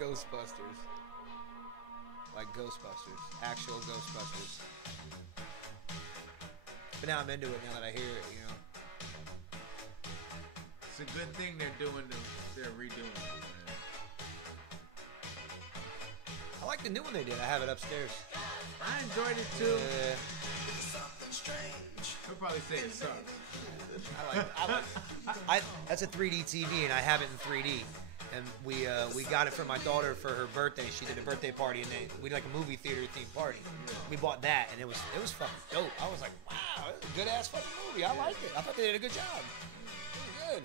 Ghostbusters. Like Ghostbusters. Actual Ghostbusters. But now I'm into it now that I hear it, you know. It's a good thing they're redoing it, man. I like the new one they did. I have it upstairs. I enjoyed it too. Yeah. He'll probably say it sucks. That's a 3D TV, and I have it in 3D. And we got it for my daughter for her birthday. She did a birthday party, and we did like a movie theater themed party. Yeah. We bought that, and it was fucking dope. I was like, wow, this is a good ass fucking movie. I liked it. I thought they did a good job. It was good.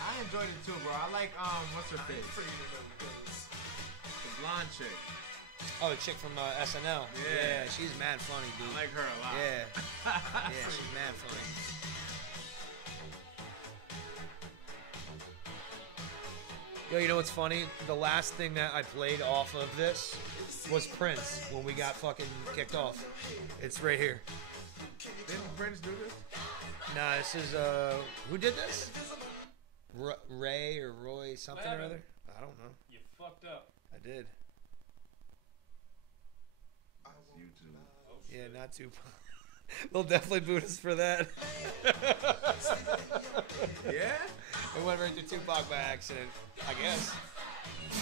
I enjoyed it too, bro. I like what's her face? The blonde chick. Oh, the chick from SNL. Yeah, she's mad funny, dude. I like her a lot. Yeah, yeah, she's mad funny. Yo, you know what's funny? The last thing that I played off of this was Prince when we got fucking kicked off. It's right here. Didn't Prince do this? Nah, this is who did this? Ray or Roy something or other? I don't know. You fucked up. I did. YouTube. Yeah, not too. They'll definitely boot us for that. Yeah? It went right to Tupac by accident, I guess.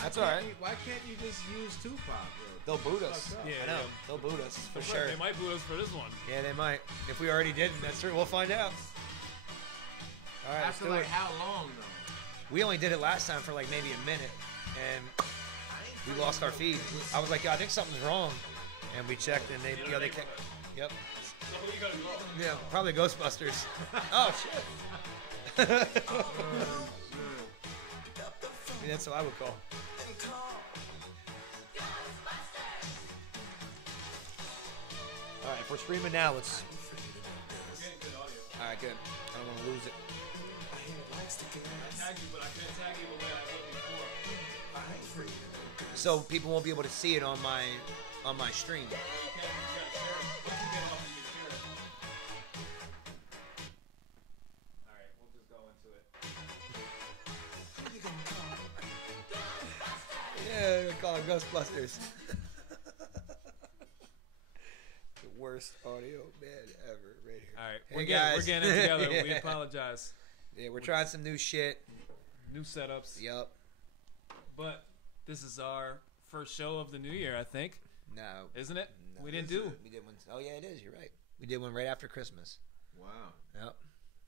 That's alright. Why can't you just use Tupac, bro? They'll boot us. Yeah, I know. yeah. They'll boot us for sure. They might boot us for this one. Yeah, they might. If we already didn't, that's true. We'll find out. All right, let's After do like it. how long though? We only did it last time for like maybe a minute, and we lost our feed. I was like, yo, I think something's wrong, and we checked, and they kept. Yep. Yeah, probably Ghostbusters. Oh shit. Yeah, that's what I would call. All right, if we're streaming now, let's. All right, good. I don't want to lose it. So people won't be able to see it on my stream. Alright, we'll just go into it. Yeah, we call it Ghostbusters. The worst audio man ever, right here. Alright, Hey, we're guys. getting it together. We Yeah. apologize. Yeah, we're trying some new shit. New setups. Yup. But this is our first show of the new year, I think. No. Isn't it? No, We didn't do. We did one. Oh yeah, it is. You're right. We did one right after Christmas. Wow. Yep.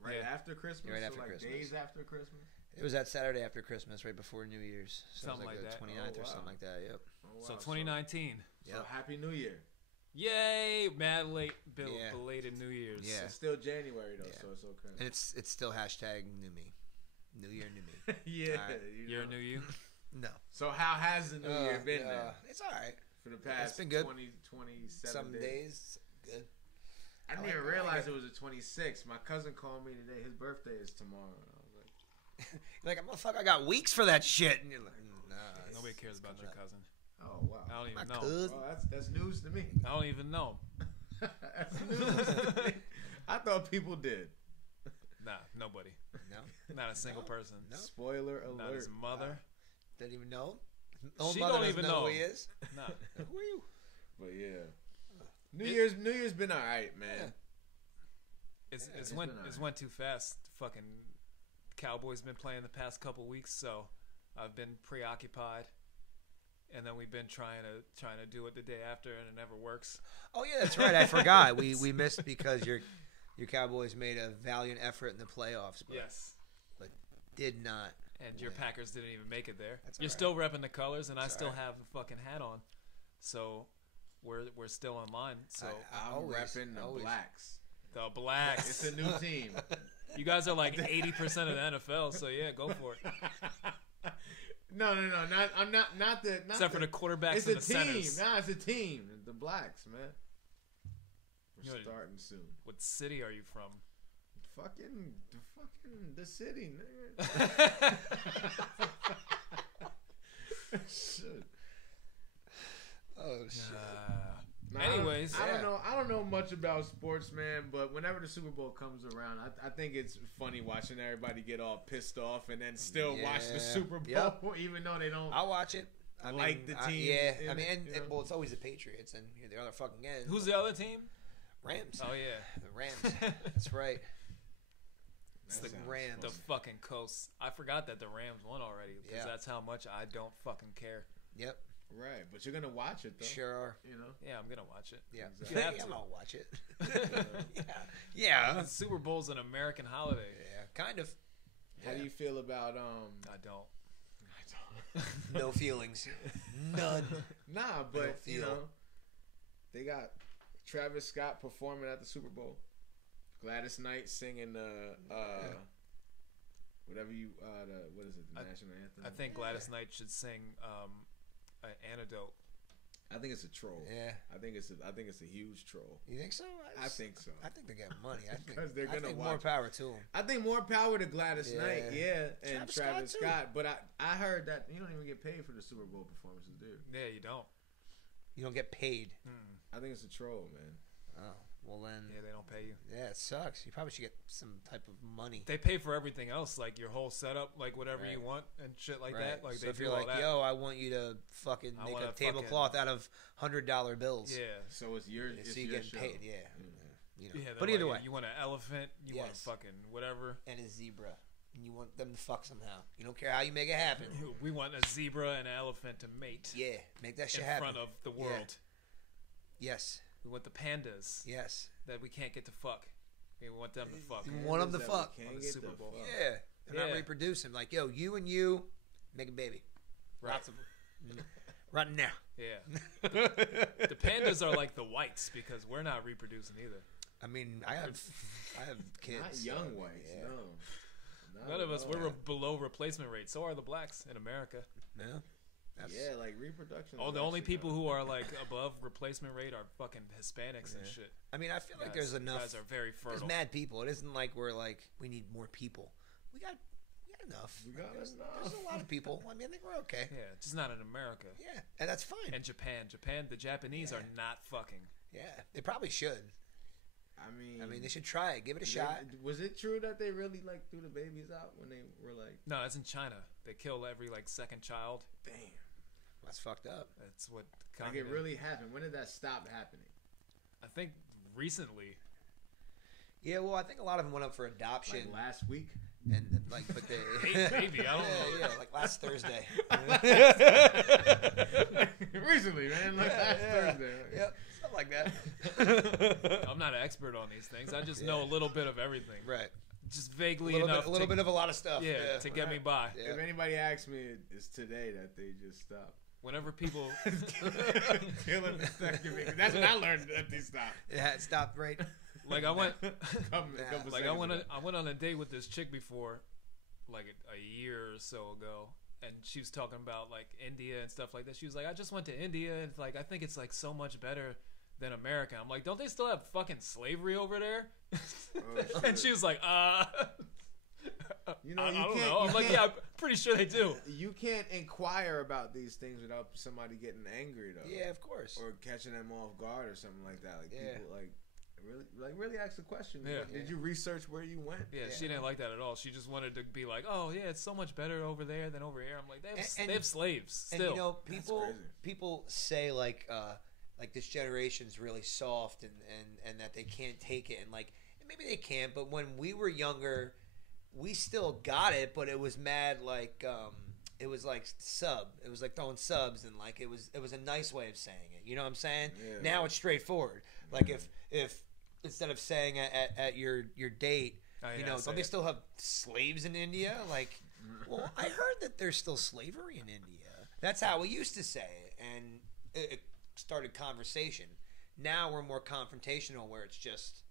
Right Yeah. after Christmas? Right So after like Christmas. days after Christmas? It was that Saturday after Christmas, right before New Year's. So Something it was like the that. 29th Oh, or wow. something like that. Yep. Oh, wow. So 2019. So Yep. Happy New Year. Yay! Mad late, Yeah. belated New Year's. Yeah. It's still January though, Yeah. so it's okay. And it's still hashtag new me. New year, new me. Yeah. All right. you Year know. new you. No. So how has the New Year been then? It's all right. For the past been good. 27 Some days? days, good. I didn't I even like realize it. it was the 26th. My cousin called me today. His birthday is tomorrow. And I was like, You're like, motherfucker, I got weeks for that shit. And you're like, nah. Nobody cares about your cousin. oh, wow. I don't even My know. cousin. Well, that's news to me. I don't even know. That's news to me. I thought people did. Nah, nobody. No. Not a single person. No. Spoiler alert. Not his mother. Didn't even know. No She mother don't doesn't even know know. who he is. Nah. Who are you? But yeah. New It- Year's been alright, man. Yeah. It's it's went been it's alright. went too fast. Fucking Cowboys been playing the past couple weeks, so I've been preoccupied. And then we've been trying to do it the day after, and it never works. Oh yeah, that's right. I forgot. We missed because your Cowboys made a valiant effort in the playoffs, but Yes. did not. And your win. Packers didn't even make it there. That's You're all still repping the colors, and I That's still all right. have the fucking hat on. So we're still in line. So I'm Always, repping the always. Blacks. the Blacks. It's a new team. You guys are like 80% of the NFL, so yeah, go for it. No. Not the. Except for the quarterbacks It's and a the team. centers. Nah, it's a team. The Blacks, man. We're You know, starting soon. What city are you from? Fucking the city, nigga. Shit. Oh shit. Nah, Anyways, I don't know much about sports, man, but whenever the Super Bowl comes around, I think it's funny watching everybody get all pissed off and then still watch the Super Bowl, even though they don't. I'll watch it. I like mean, the team. I mean, well, it's always the Patriots, and the other fucking end. Who's the other team? Rams. Oh yeah, the Rams. That's right. It's the Rams. The fucking coast. I forgot that the Rams won already because that's how much I don't fucking care. Yep. Right, but you're gonna watch it though. Sure are. You know. Yeah, I'm gonna watch it. Yeah, exactly. I'm gonna watch it. yeah. The Super Bowl's an American holiday. Yeah, kind of. How do you feel about I don't. No feelings. None. Nah, but you know, they got Travis Scott performing at the Super Bowl. Gladys Knight singing whatever you what is it, the national anthem? I think Gladys Knight should sing an antidote. I think it's a troll. Yeah. I think it's a huge troll. You think so? I think so. I think they're getting money. Because they're gonna watch. More power to them. I think more power to Gladys Knight, and Travis Scott. But I heard that you don't even get paid for the Super Bowl performances, do you? Yeah, you don't. You don't get paid. I think it's a troll, man. Oh, well then. Yeah, they don't pay you. Yeah, it sucks. You probably should get some type of money. They pay for everything else, like your whole setup, like whatever you want and shit like that. Like so they if do you're all like, that. yo, I want you to fucking make a tablecloth out of $100 bills. Yeah. So it's your. So you get paid. Yeah. You know. Yeah. But either way, you want an elephant, you want a fucking whatever, and a zebra. And you want them to fuck somehow. You don't care how you make it happen. We want a zebra and an elephant to mate. Yeah, make that shit happen in front of the world. Yeah. Yes. We want the pandas. Yes. That we can't get to fuck. We want them to fuck. You want them to fuck on the Super Bowl. Yeah. They're not reproducing. Like, yo, you and you make a baby. Right. Lots of them. Right now. Yeah. The pandas are like the whites because we're not reproducing either. I mean, I have kids. Not young whites, no. None of us. We're below replacement rate. So are the blacks in America. Yeah. Yeah, like reproduction. Oh, the only people who are like above replacement rate are fucking Hispanics and shit. I mean, I feel like there's enough. Guys are very fertile. There's mad people. It isn't like we're like we need more people. We got enough. There's a lot of people. I mean, I think we're okay. Yeah, just not in America. Yeah, and that's fine. And Japan, the Japanese are not fucking. Yeah, they probably should. I mean, they should try it. Give it a shot. Was it true that they really like threw the babies out when they were like? No, that's in China. They kill every like second child. Damn. That's fucked up. That's what. Like it really happened. When did that stop happening? I think recently. Yeah, well, I think a lot of them went up for adoption like last week. And like, but they maybe I don't know. Yeah, like last Thursday. Recently, man, like last Thursday. Yep, something like that. I'm not an expert on these things. I just know a little bit of everything. Right. Just vaguely enough. A little bit of a lot of stuff. Yeah, to get me by. Yeah. If anybody asks me, it's today that they just stopped. Whenever people killing that's when I learned that they stopped. Yeah, it stopped right. Like I went, I went on a date with this chick before, like a year or so ago, and she was talking about like India and stuff like that. She was like, I just went to India, and like I think it's like so much better than America. I'm like, don't they still have fucking slavery over there? Oh, and she was like, you know, I don't know. I'm like, yeah, I'm pretty sure they do. You can't inquire about these things without somebody getting angry, though. Yeah, of course. Or catching them off guard or something like that. Like people really ask the question. Yeah. Did you research where you went? Yeah, she didn't like that at all. She just wanted to be like, oh yeah, it's so much better over there than over here. I'm like, they have slaves still. And you know, people say like this generation's really soft and that they can't take it, and like maybe they can't, but when we were younger, we still got it, but it was mad like it was like it was like throwing subs, and like it was a nice way of saying it. You know what I'm saying? Yeah, now it's straightforward. Like if instead of saying at your date, don't they still have slaves in India? Like, well, I heard that there's still slavery in India. That's how we used to say it, and it started conversation. Now we're more confrontational, where it's just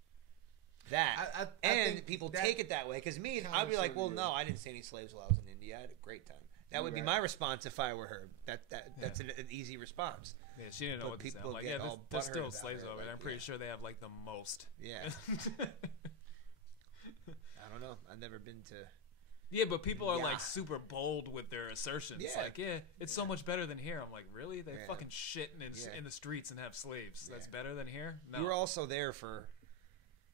that, and people take it that way. Because I'd be like, well, no, I didn't see any slaves while I was in India. I had a great time. That would be my response if I were her. That's an easy response. Yeah, she didn't know what to say. I'm like, yeah, there's still slaves over there. I'm pretty sure they have like the most. Yeah. I don't know. I've never been to Yeah, but people are like super bold with their assertions. Yeah. Like, it's so much better than here. I'm like, really? They fucking shit in the streets and have slaves. That's better than here? No. You were also there for,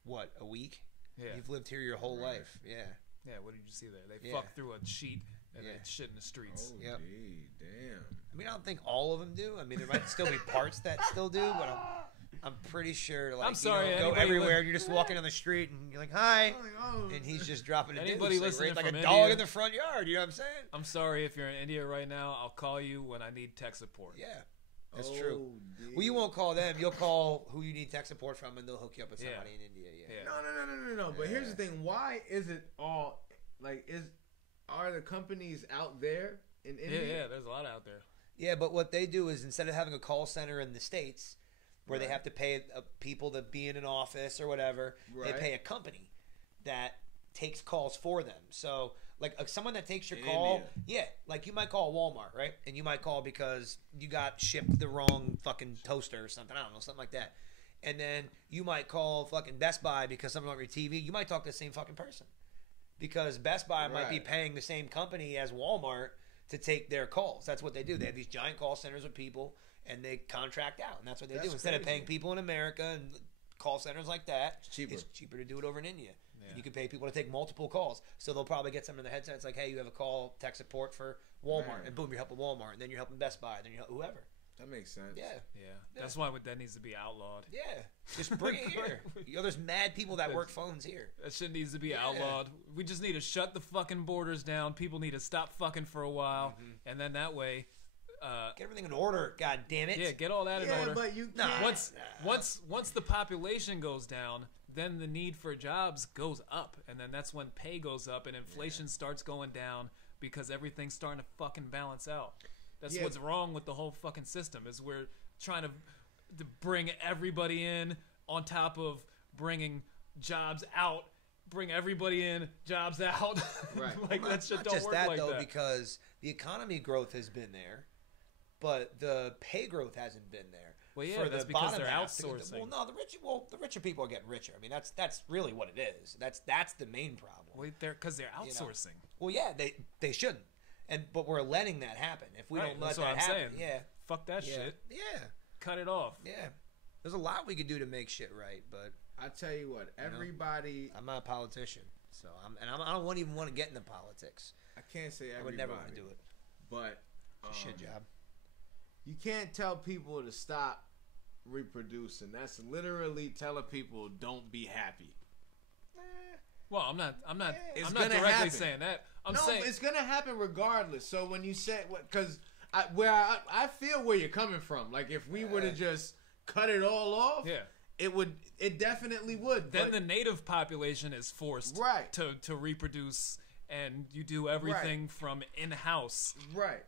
what, a week? Yeah. You've lived here your whole life. Yeah. Yeah, what did you see there? They fucked through a sheet and they shit in the streets. Oh, Yep. damn. I mean, I don't think all of them do. I mean, there might still be parts that still do, but I'm pretty sure, like, I'm sorry, you know, go everywhere. You're just walking down the street and you're like, hi. And he's just dropping a Anybody deuce, listening like from a India, dog in the front yard. You know what I'm saying? I'm sorry if you're in India right now. I'll call you when I need tech support. Yeah. That's true. Dude. Well, you won't call them. You'll call who you need tech support from, and they'll hook you up with somebody in India. Yeah. No. But here's the thing. Why is it all, like, are the companies out there in India? Yeah, there's a lot out there. Yeah, but what they do is instead of having a call center in the States where they have to pay people to be in an office or whatever, they pay a company that takes calls for them. So, like, someone that takes your call, like you might call Walmart, right? And you might call because you got shipped the wrong fucking toaster or something. I don't know, something like that. And then you might call fucking Best Buy because something on your TV. You might talk to the same fucking person because Best Buy might be paying the same company as Walmart to take their calls. That's what they do. They have these giant call centers with people, and they contract out, and that's what they do. Instead of paying people in America and call centers like that, it's cheaper to do it over in India. Yeah. And you can pay people to take multiple calls. So they'll probably get something in the headset. It's like, hey, you have a call, tech support for Walmart, and boom, you're helping Walmart, and then you're helping Best Buy, and then you're helping whoever. That makes sense. Yeah. That's why that needs to be outlawed. Yeah. Just bring it here. You know, there's mad people that work phones here. That shit needs to be outlawed. We just need to shut the fucking borders down. People need to stop fucking for a while, and then that way, get everything in order. God damn it. Yeah, get all that in order. But you can't. Once the population goes down, then the need for jobs goes up, and then that's when pay goes up and inflation starts going down because everything's starting to fucking balance out. That's what's wrong with the whole fucking system is we're trying to bring everybody in on top of bringing jobs out. Bring everybody in, jobs out. Right. Like that shit don't work that, like though, that. because the economy growth has been there, but the pay growth hasn't been there. Well, yeah, for that's the because bottom they're half, outsourcing. The richer people are getting richer. I mean, that's really what it is. That's the main problem. Well, because they're outsourcing. Well, yeah, they shouldn't. But we're letting that happen. If we don't let that happen, fuck that shit. Yeah, cut it off. Yeah, there's a lot we could do to make shit right, but I tell you what, everybody. I'm not a politician, so I don't even want to get into politics. I can't say everybody. I would never want to do it. But shit job. You can't tell people to stop reproducing. That's literally telling people don't be happy. Well, I'm not It's directly happen. saying that. I'm saying it's gonna happen regardless. So when you say because I feel where you're coming from. Like if we were to just cut it all off, it definitely would. Then the native population is forced to reproduce, and you do everything from in house. Right.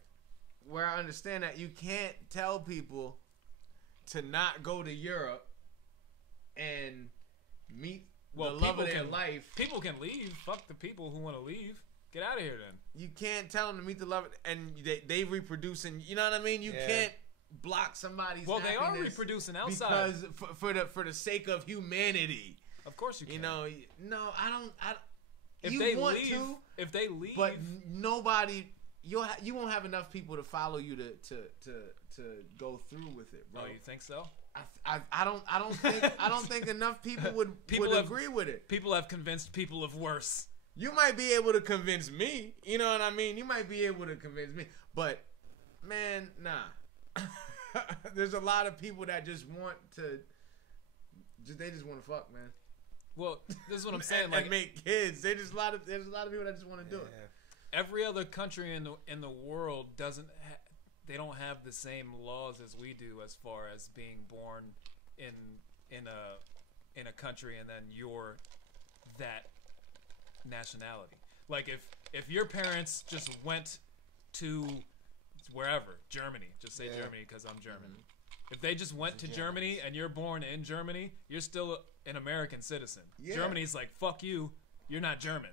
Where I understand that you can't tell people to not go to Europe and meet the love of their life. People can leave. Fuck the people who want to leave. Get out of here then. You can't tell them to meet the love, and they reproduce, and you know what I mean. You can't block somebody's. Well, they are reproducing outside because for the sake of humanity. Of course you can. You know, no, I don't. If they leave, but nobody. You won't have enough people to follow you to go through with it, bro. Oh, you think so? I don't think enough people would agree with it. People have convinced people of worse. You might be able to convince me. You know what I mean? You might be able to convince me. But, man, nah. There's a lot of people that just want to... They just want to fuck, man. Well, this is what I'm saying. and make kids. There's a lot of people that just want to do it. Every other country in the world they don't have the same laws as we do as far as being born in a country and then you're that nationality. Like if your parents just went to wherever, Germany, just say Germany because I'm German. Mm-hmm. If they just went to Germany and you're born in Germany, you're still an American citizen. Yeah. Germany's like, fuck you, you're not German.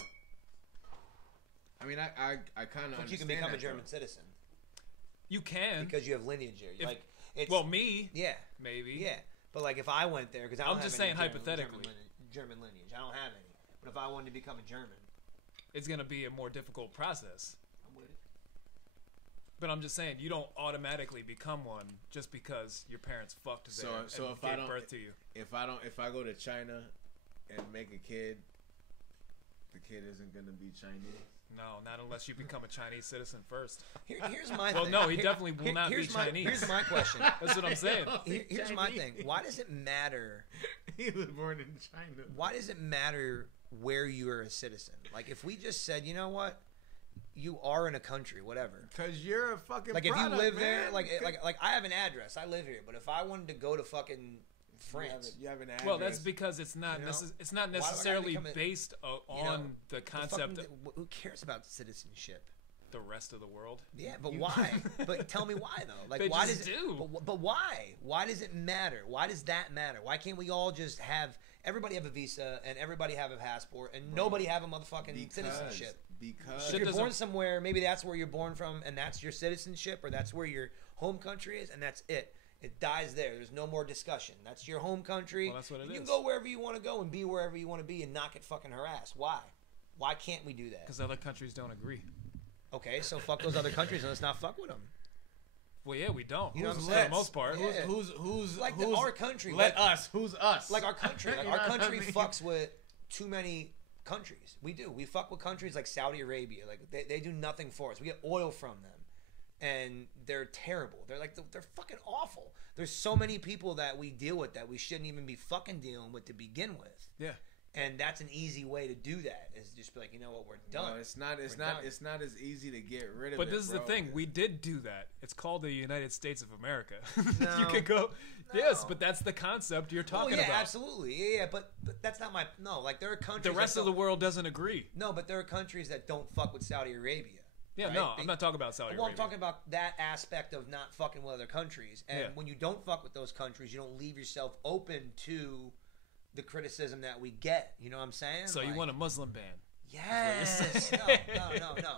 I mean, I kind of understand. But you can become a German citizen. You can because you have lineage there. Me, maybe, But like, if I went there, because I'm just saying hypothetically, German lineage, I don't have any. But if I wanted to become a German, it's gonna be a more difficult process. But I'm just saying, you don't automatically become one just because your parents fucked there and gave birth to you. If I go to China and make a kid, the kid isn't gonna be Chinese. No, not unless you become a Chinese citizen first. Here's my well, thing. no, he definitely will not be Chinese. Here's my question. That's what I'm saying. Here's my thing. Why does it matter? He was born in China. Why does it matter where you are a citizen? Like, if we just said, you know what? You are in a country, whatever. Because you're a fucking like product, if you live man. there, like I have an address. I live here, but if I wanted to go to fucking France, you have an address. Well, that's because it's not it's not necessarily based on the concept. Who cares about citizenship? The rest of the world. Yeah, but why? But tell me why though. Like, they why just does it? Do. But why? Why does it matter? Why does that matter? Why can't we all just have everybody have a visa and everybody have a passport and nobody have a motherfucking citizenship? Because if you're born somewhere, maybe that's where you're born from, and that's your citizenship, or that's where your home country is, and that's it. It dies there. There's no more discussion. That's your home country. Well, that's what it is. You can go wherever you want to go and be wherever you want to be and not get fucking harassed. Why? Why can't we do that? Because other countries don't agree. Okay, so fuck those other countries and let's not fuck with them. Well, yeah, we don't. You know what I'm for saying? the most part. Yeah. Who's like who's, our country? Let us. Who's us? Like our country. Like You our know what country I mean? fucks with too many countries. We do. We fuck with countries like Saudi Arabia. Like they do nothing for us. We get oil from them, and they're terrible. They're fucking awful. There's so many people that we deal with that we shouldn't even be fucking dealing with to begin with. Yeah. And that's an easy way to do that. Is just be like, you know what, we're done. No, it's not as easy to get rid of. But it, this is the bro. thing. We did do that. It's called the United States of America. No. You can go. No. Yes, but that's the concept you're talking about. Absolutely. Yeah, but that's not my. No, like there are countries. The rest of the world doesn't agree. No, but there are countries that don't fuck with Saudi Arabia. Yeah, right? no, I'm not talking about Saudi Arabia. Well, I'm talking about that aspect of not fucking with other countries. And Yeah. when you don't fuck with those countries, you don't leave yourself open to the criticism that we get. You know what I'm saying? So you want a Muslim ban? Yes. No.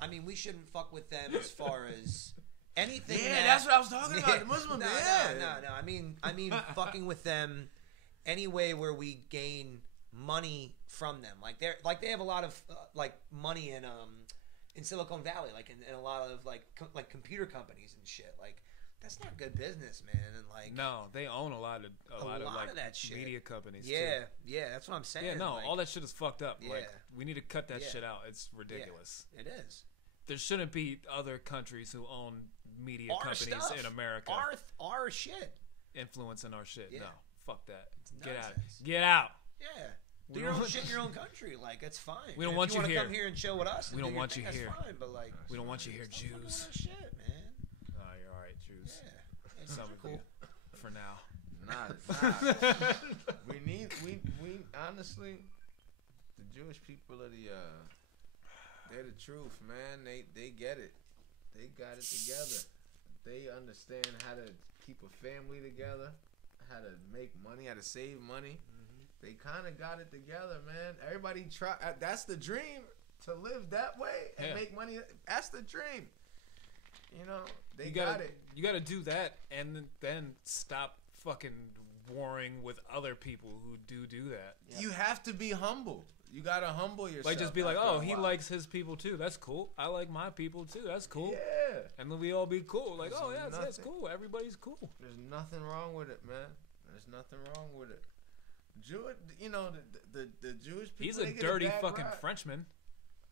I mean, we shouldn't fuck with them as far as anything. Yeah, that's what I was talking about. The Muslim ban. No. I mean, fucking with them any way where we gain money from them. Like they have a lot of like money in Silicon Valley, like in a lot of like computer companies and shit. Like that's not good business, man. And like no, they own a lot of that shit. media companies. Yeah, too. yeah, that's what I'm saying. Yeah, no, like, all that shit is fucked up. Yeah. Like we need to cut that Yeah. shit out. It's ridiculous. Yeah, it is. There shouldn't be other countries who own media Our companies stuff. in America Our shit. influencing our shit. Yeah. No, fuck that. It's Get out. nonsense. Get out. Yeah. We Do your own don't- shit in your own country. Like, it's fine. We don't If want you you wanna here. come here and chill with us. And We do don't your want thing, you here. That's fine, but like, We don't want you here, stop fucking with Jews. our shit, man. Oh, you're all right, Jews. Yeah. Some of you, for now. Nah. we honestly, the Jewish people are they're the truth, man. They get it. They got it together. They understand how to keep a family together, how to make money, how to save money. They kind of got it together, man. Everybody try. That's the dream, to live that way and make money. That's the dream. You know, they got it. You got to do that, and then stop fucking warring with other people who do that. You have to be humble. You gotta humble yourself. Like just be like, after oh, a he while. likes his people too. That's cool. I like my people too. That's cool. Yeah. And then we all be cool. Like, There's oh yeah, that's nothing. cool. Everybody's cool. There's nothing wrong with it, man. There's nothing wrong with it. You know, the Jewish people. He's a they get dirty bad fucking rap. Frenchman.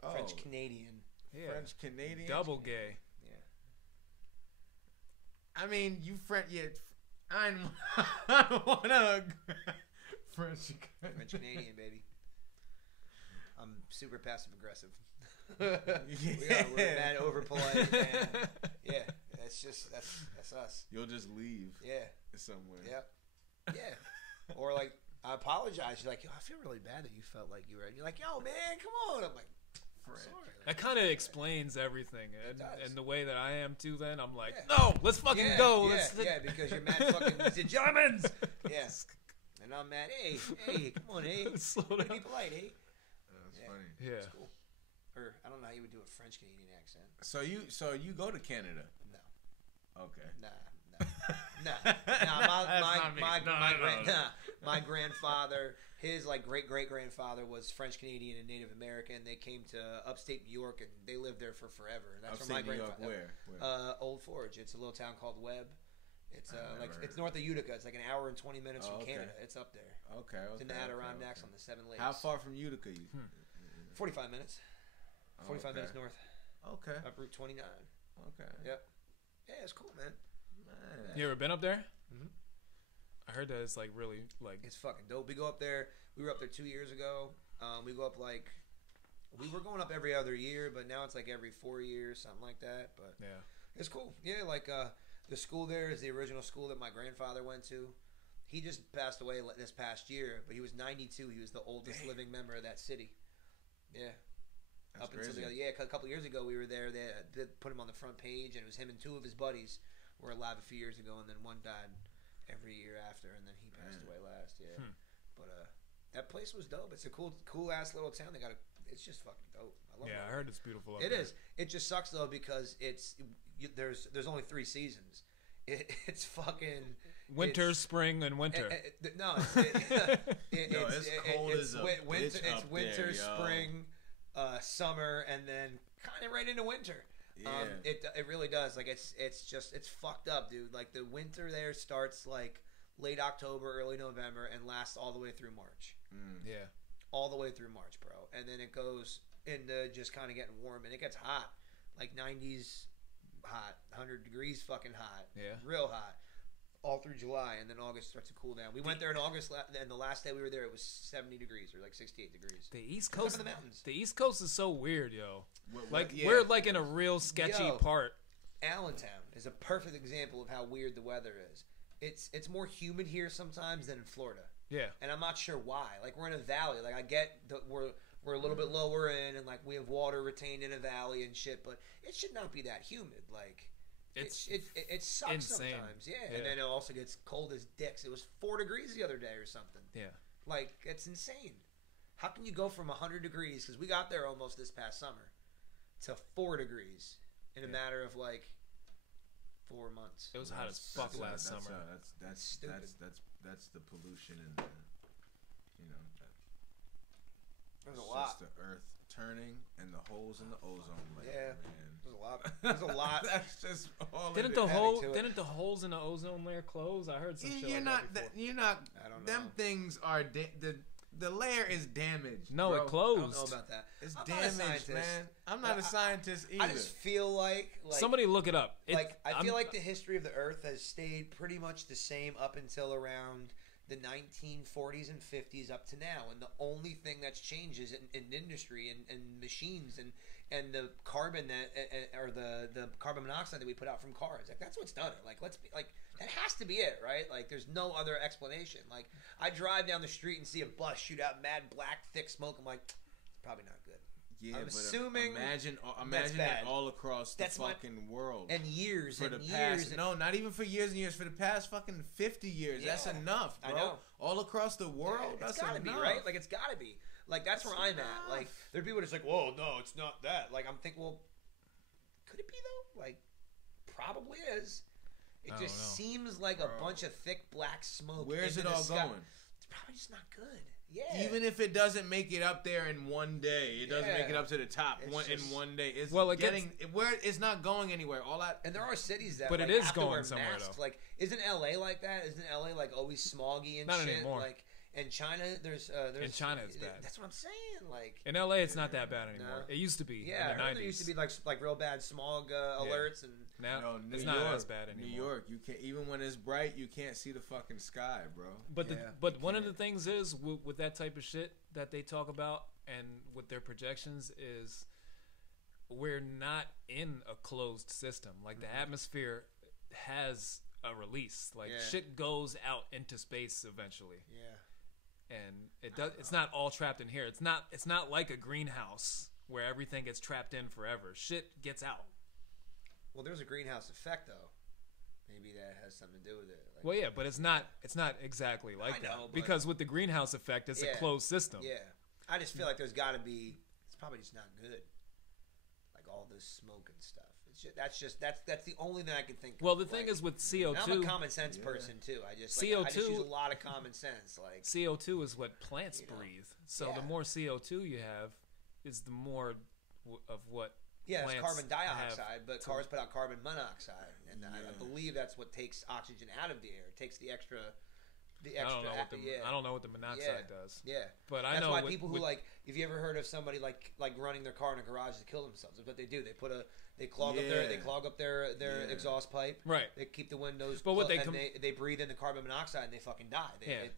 Oh, French Canadian. Yeah. French Canadian. Double gay. Yeah. I mean, you French. Yeah, I don't want to. French Canadian, baby. I'm super passive aggressive. Yeah. We're mad over polite. And, yeah, that's us. You'll just leave. Yeah. Somewhere. Yep. Yeah. Or like, I apologize. You're like, yo, I feel really bad that you felt like you were. You're like, yo, man, come on. I'm like, I'm sorry. That kind of explains everything, does. and the way that I am too. Then I'm like, Yeah. no, let's fucking Yeah, go. Yeah, Let's yeah, because you're mad fucking the Germans. Yes. And I'm mad. Hey, come on, hey. Slow Be down. polite, hey. That's Yeah. funny. Yeah. That's cool. Or I don't know how you would do a French Canadian accent. So you go to Canada? No. Okay. Nah. My grandfather His like great grandfather was French Canadian and Native American. They came to upstate New York and they lived there for forever. And that's upstate where my New York, grandfather. where? Old Forge. It's a little town called Webb. It's it's north of Utica. It's like an hour and 20 minutes from Canada. It's up there. Okay. It's in the Adirondacks on the Seven Lakes. How far from Utica? 45 minutes. 45 minutes north. Okay. Up Route 29. Okay. Yep. Yeah, it's cool, man. You ever been up there? Mm-hmm. I heard that it's like really like. It's fucking dope. We go up there. We were up there 2 years ago. We go up we were going up every other year, but now it's like every 4 years, something like that. But Yeah. it's cool. Yeah, the school there is the original school that my grandfather went to. He just passed away this past year, but he was 92. He was the oldest living member of that city. Yeah. That's up crazy. until a couple years ago, we were there. They put him on the front page, and it was him and two of his buddies were alive a few years ago, and then one died every year after, and then he passed away last. Yeah, but that place was dope. It's a cool ass little town. It's just fucking dope. I love it. Yeah, I heard it's beautiful. It is. It just sucks though because there's only 3 seasons. It's fucking winter, spring, and winter. It's cold as a bitch It's up winter, there, yo. spring, summer, and then kind of right into winter. Yeah. It really does. Like it's fucked up, dude. Like the winter there starts like late October, early November, and lasts all the way through March. Yeah. All the way through March, bro. And then it goes into just kind of getting warm, and it gets hot, like 90s hot, 100 degrees fucking hot. Yeah. Real hot. All through July, and then August starts to cool down. We went there in August, and the last day we were there, it was 70 degrees or like 68 degrees. The East Coast, of the mountains. The East Coast is so weird, yo. Yeah. We're like in a real sketchy part. Allentown is a perfect example of how weird the weather is. It's more humid here sometimes than in Florida. Yeah. And I'm not sure why. Like we're in a valley. Like I get that we're a little bit lower in, and like we have water retained in a valley and shit, but it should not be that humid. Like. It sucks insane. Sometimes, yeah. And then it also gets cold as dicks. It was 4 degrees the other day or something. Yeah. Like, it's insane. How can you go from 100 degrees, because we got there almost this past summer, to 4 degrees in a matter of, like, 4 months? It was hot as fuck last summer. That's stupid. That's the pollution and the, There's a it's lot. just the earth turning and the holes in the ozone layer. Yeah. Man. There's a lot. There's a lot. That's just all. Didn't the holes in the ozone layer close? I heard some shit You're like not. that before. You're not. I don't know. Them things are the layer is damaged. No, bro. it I closed. don't know about that. It's I'm damaged, not a scientist. man. I'm not a scientist either. I just feel like Somebody look it up. I feel like the history of the Earth has stayed pretty much the same up until around the 1940s and 50s up to now, and the only thing that's changed is in industry and machines and the carbon or the carbon monoxide that we put out from cars. Like that's what's done it. Like let's be like that has to be it, right? Like there's no other explanation. Like I drive down the street and see a bus shoot out mad black thick smoke. I'm like, it's probably not good. Yeah, I'm but assuming imagine that's that bad. all across the fucking world. And years For and the years. past, no, not even for years and years. For the past fucking 50 years, that's Yeah. enough, bro. I know. All across the world, Yeah, that's it's gotta enough. be, right? Like it's gotta be. Like that's where I'm at. Like there are people that's like, whoa, no, it's not that. Like I'm thinking, well, could it be though? Like probably is. It I just don't know. seems like a bunch of thick black smoke. Where's into it the all sky. going? It's probably just not good. Yeah. Even if it doesn't make it up there in one day, it doesn't make it up to the top It's in just- one day. It's Well, it it's not going anywhere. All that. and there are cities that, But like, it is have to going wear somewhere, masks. though. Like, isn't LA like that? Isn't LA like always smoggy and Not shit? anymore. Like, in China, there's In China, it's bad. That's what I'm saying. Like, In LA, it's not that bad anymore. No. It used to be yeah, in the I heard 90s. there used to be like real bad smog alerts and. Now No, it's New not York, as bad anymore. New York, you can't even when it's bright, you can't see the fucking sky, bro. But Yeah, but one of the things is with that type of shit that they talk about and with their projections is we're not in a closed system. Like the atmosphere has a release. Like shit goes out into space eventually. Yeah. And it does. It's not all trapped in here. It's not like a greenhouse where everything gets trapped in forever. Shit gets out. Well, there's a greenhouse effect, though. Maybe that has something to do with it. Like, Well, yeah, but it's not exactly like I know, that but- because with the greenhouse effect, it's a closed system. yeah. I just feel like there's got to be. It's probably just not good. Like all this smoke and stuff. That's the only thing I can think of. Well, the thing is with CO2, and I'm a common sense person too. I just use a lot of common sense. Like CO2 is what plants breathe. So the more CO2 you have, is the more of what. Yeah, it's carbon dioxide, but cars put out carbon monoxide, and I believe that's what takes oxygen out of the air. It takes the extra. I don't know what the monoxide does. Yeah, but that's why people who like. If you ever heard of somebody like running their car in a garage to kill themselves, that's what they do. They clog up their exhaust pipe. Right. They keep the windows. But they breathe in the carbon monoxide and they fucking die.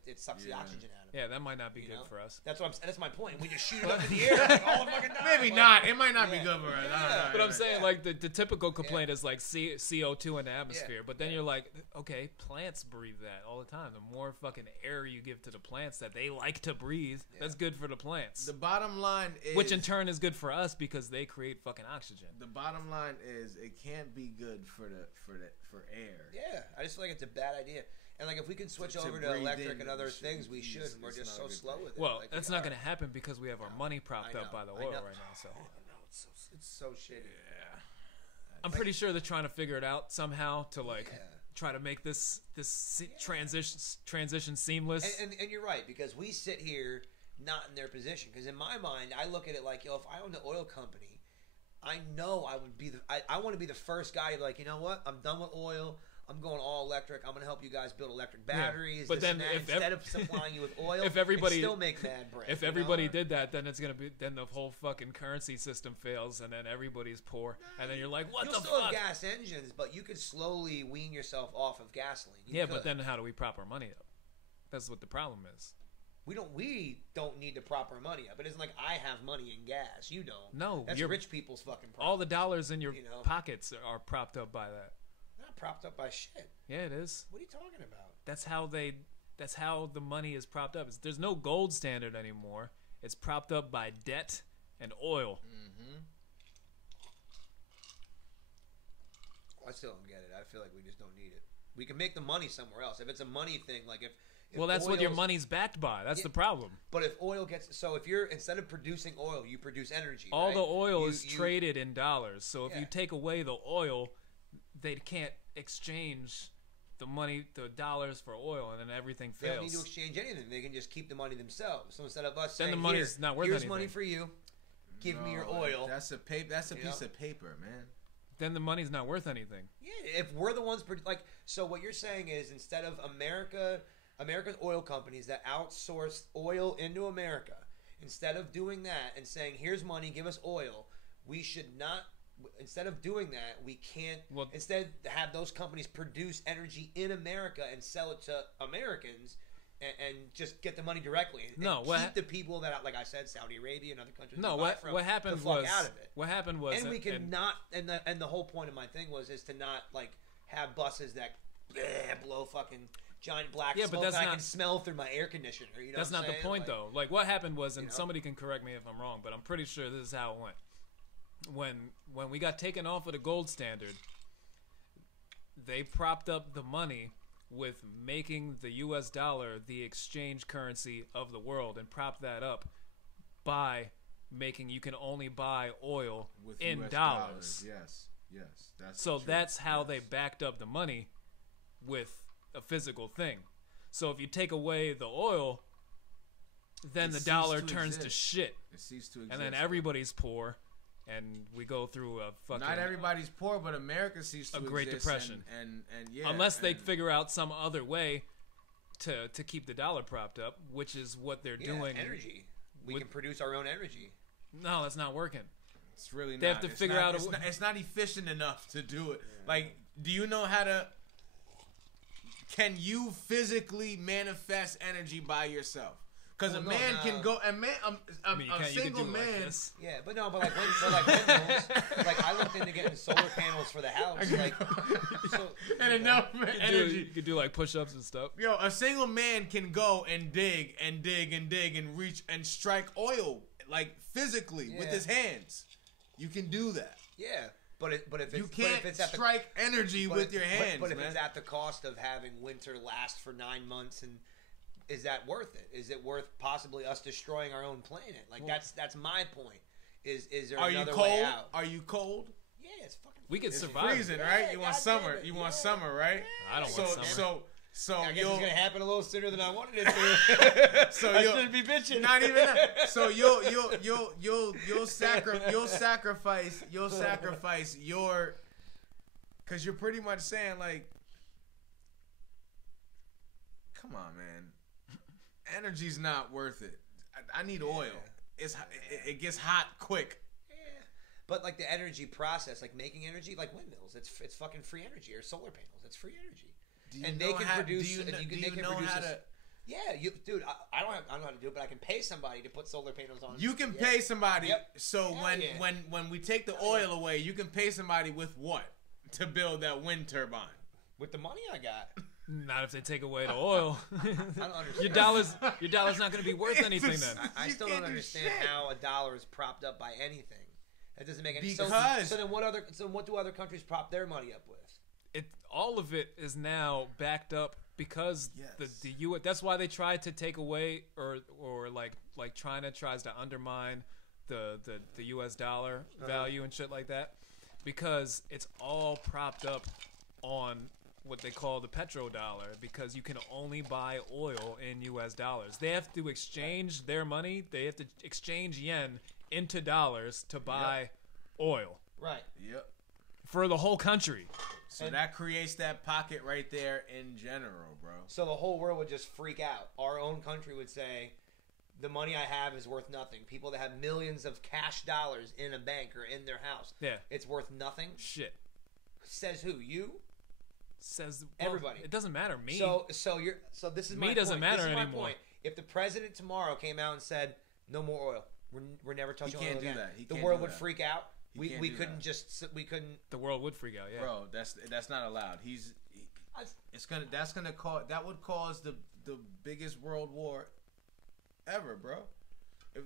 It sucks the oxygen out of them. Yeah, that might not be good for us. That's my point. We just shoot it up in the air. Like, all the fucking die. Maybe not. It might not be good for us. Yeah. But I'm saying like the typical complaint is like CO2 in the atmosphere. But then you're like, okay, plants breathe that all the time. The more fucking air you give to the plants that they like to breathe, that's good for the plants. The bottom line is, which in turn is good for us because they create fucking oxygen. The bottom line is it can't be good for air. Yeah, I just feel like it's a bad idea. And like if we can switch over to electric and other things, we should. We're just so slow with it. Well, that's not going to happen because we have our money propped up by the oil right now. So it's so shitty. Yeah, I'm pretty sure they're trying to figure it out somehow to try to make this transition seamless. And you're right, because we sit here not in their position. Because in my mind, I look at it like, if I owned an oil company, I know I would be I want to be the first guy to be like, you know what? I'm done with oil. I'm going all electric. I'm going to help you guys build electric batteries. Yeah, but then instead of supplying you with oil, if everybody still make mad bread. If everybody did that, then it's going to be the whole fucking currency system fails, and then everybody's poor, and then you're like, what the fuck? You'll still have gas engines, but you could slowly wean yourself off of gasoline. But then how do we prop our money up? That's what the problem is. We don't need to prop our money up. It isn't like I have money in gas. You don't. No, that's rich people's fucking problem. All the dollars in your pockets are propped up by that. Not propped up by shit. Yeah, it is. What are you talking about? That's how the money is propped up. There's no gold standard anymore. It's propped up by debt and oil. Mm-hmm. I still don't get it. I feel like we just don't need it. We can make the money somewhere else. If it's a money thing, like if well, that's what your money's backed by. That's the problem. But if oil if you're instead of producing oil, you produce energy. All right? the oil is traded in dollars. So if you take away the oil, they can't exchange the dollars for oil, and then everything fails. They don't need to exchange anything. They can just keep the money themselves. So instead of us then saying, the money's not worth here's anything. money for you. Give me your oil. That's a piece of paper, man. Then the money's not worth anything. Yeah, if we're the ones so what you're saying is instead of America's oil companies that outsource oil into America, instead of doing that and saying, here's money, give us oil, we should not, instead of doing that, we can't, instead have those companies produce energy in America and sell it to Americans and just get the money directly. And keep the people that, like I said, Saudi Arabia and other countries. No, what happened was out of it. What happened was, and we can not, and the whole point of my thing is to not like have buses that blow fucking giant black smoke that I can smell through my air conditioner. You know that's what not I'm the point, though. Like what happened was, and somebody can correct me if I'm wrong, but I'm pretty sure this is how it went. When we got taken off of the gold standard, they propped up the money with making the U.S. dollar the exchange currency of the world, and propped that up by making you can only buy oil with in US dollars. Yes. That's how they backed up the money with a physical thing. So if you take away the oil, then the dollar turns to shit. It ceases to exist. And then everybody's poor, and we go through a fucking... Not everybody's poor, but America ceases to exist. A Great Depression. And unless they figure out some other way to keep the dollar propped up, which is what they're doing. Energy. We can produce our own energy. No, that's not working. It's really they not. Have to figure out it's not efficient enough to do it. Yeah. Like, do you know how to... Can you physically manifest energy by yourself? Because a man can go, a single man. Like yeah, but like windmills. Like I looked into getting solar panels for the house. Like, and enough energy. You could do like push-ups and stuff. Yo, a single man can go and dig and dig and dig and reach and strike oil like physically with his hands. You can do that. Yeah. But if you can't strike energy with your hands, but if it's at the cost of having winter last for 9 months, and is that worth it? Is it worth possibly us destroying our own planet? Like that's my point. Is there Are you another cold? way out? Are you cold? Yeah, it's fucking. We could It's survive. freezing, right? You want goddamn summer. it, You want yeah. summer, right? I don't want summer. So I guess you'll it's gonna happen a little sooner than I wanted it to. So I you'll- shouldn't be bitching. not even that. So you'll sacrifice your, because you're pretty much saying like, come on, man, energy's not worth it. I need oil. It gets hot quick. Yeah. But like the energy process, like making energy, like windmills, it's fucking free energy, or solar panels, it's free energy. And they can produce. Yeah, dude. I don't know how to do it, but I can pay somebody to put solar panels on. You can pay somebody. Yep. So when we take the oil away, you can pay somebody with what to build that wind turbine? With the money I got. Not if they take away the oil. I don't understand. Your dollar's not going to be worth anything then. I still don't understand how a dollar is propped up by anything. That doesn't make any sense. Because so then what do other countries prop their money up with? All of it is now backed up because the U.S. That's why they tried to take away or like China tries to undermine the U.S. dollar value and shit like that, because it's all propped up on what they call the petrodollar, because you can only buy oil in U.S. dollars. They have to exchange their money. They have to exchange yen into dollars to buy oil. Right. Yep. For the whole country. So that creates that pocket right there in general, bro. So the whole world would just freak out. Our own country would say, the money I have is worth nothing. People that have millions of cash dollars in a bank or in their house, it's worth nothing. Shit. Says who? You? Says everybody. It doesn't matter me. So this is my point. Doesn't matter this is anymore. my point. If the president tomorrow came out and said, no more oil, we're never touching oil again, the world would freak out. We couldn't. The world would freak out, yeah. Bro, that's not allowed. That would cause the biggest world war ever, bro.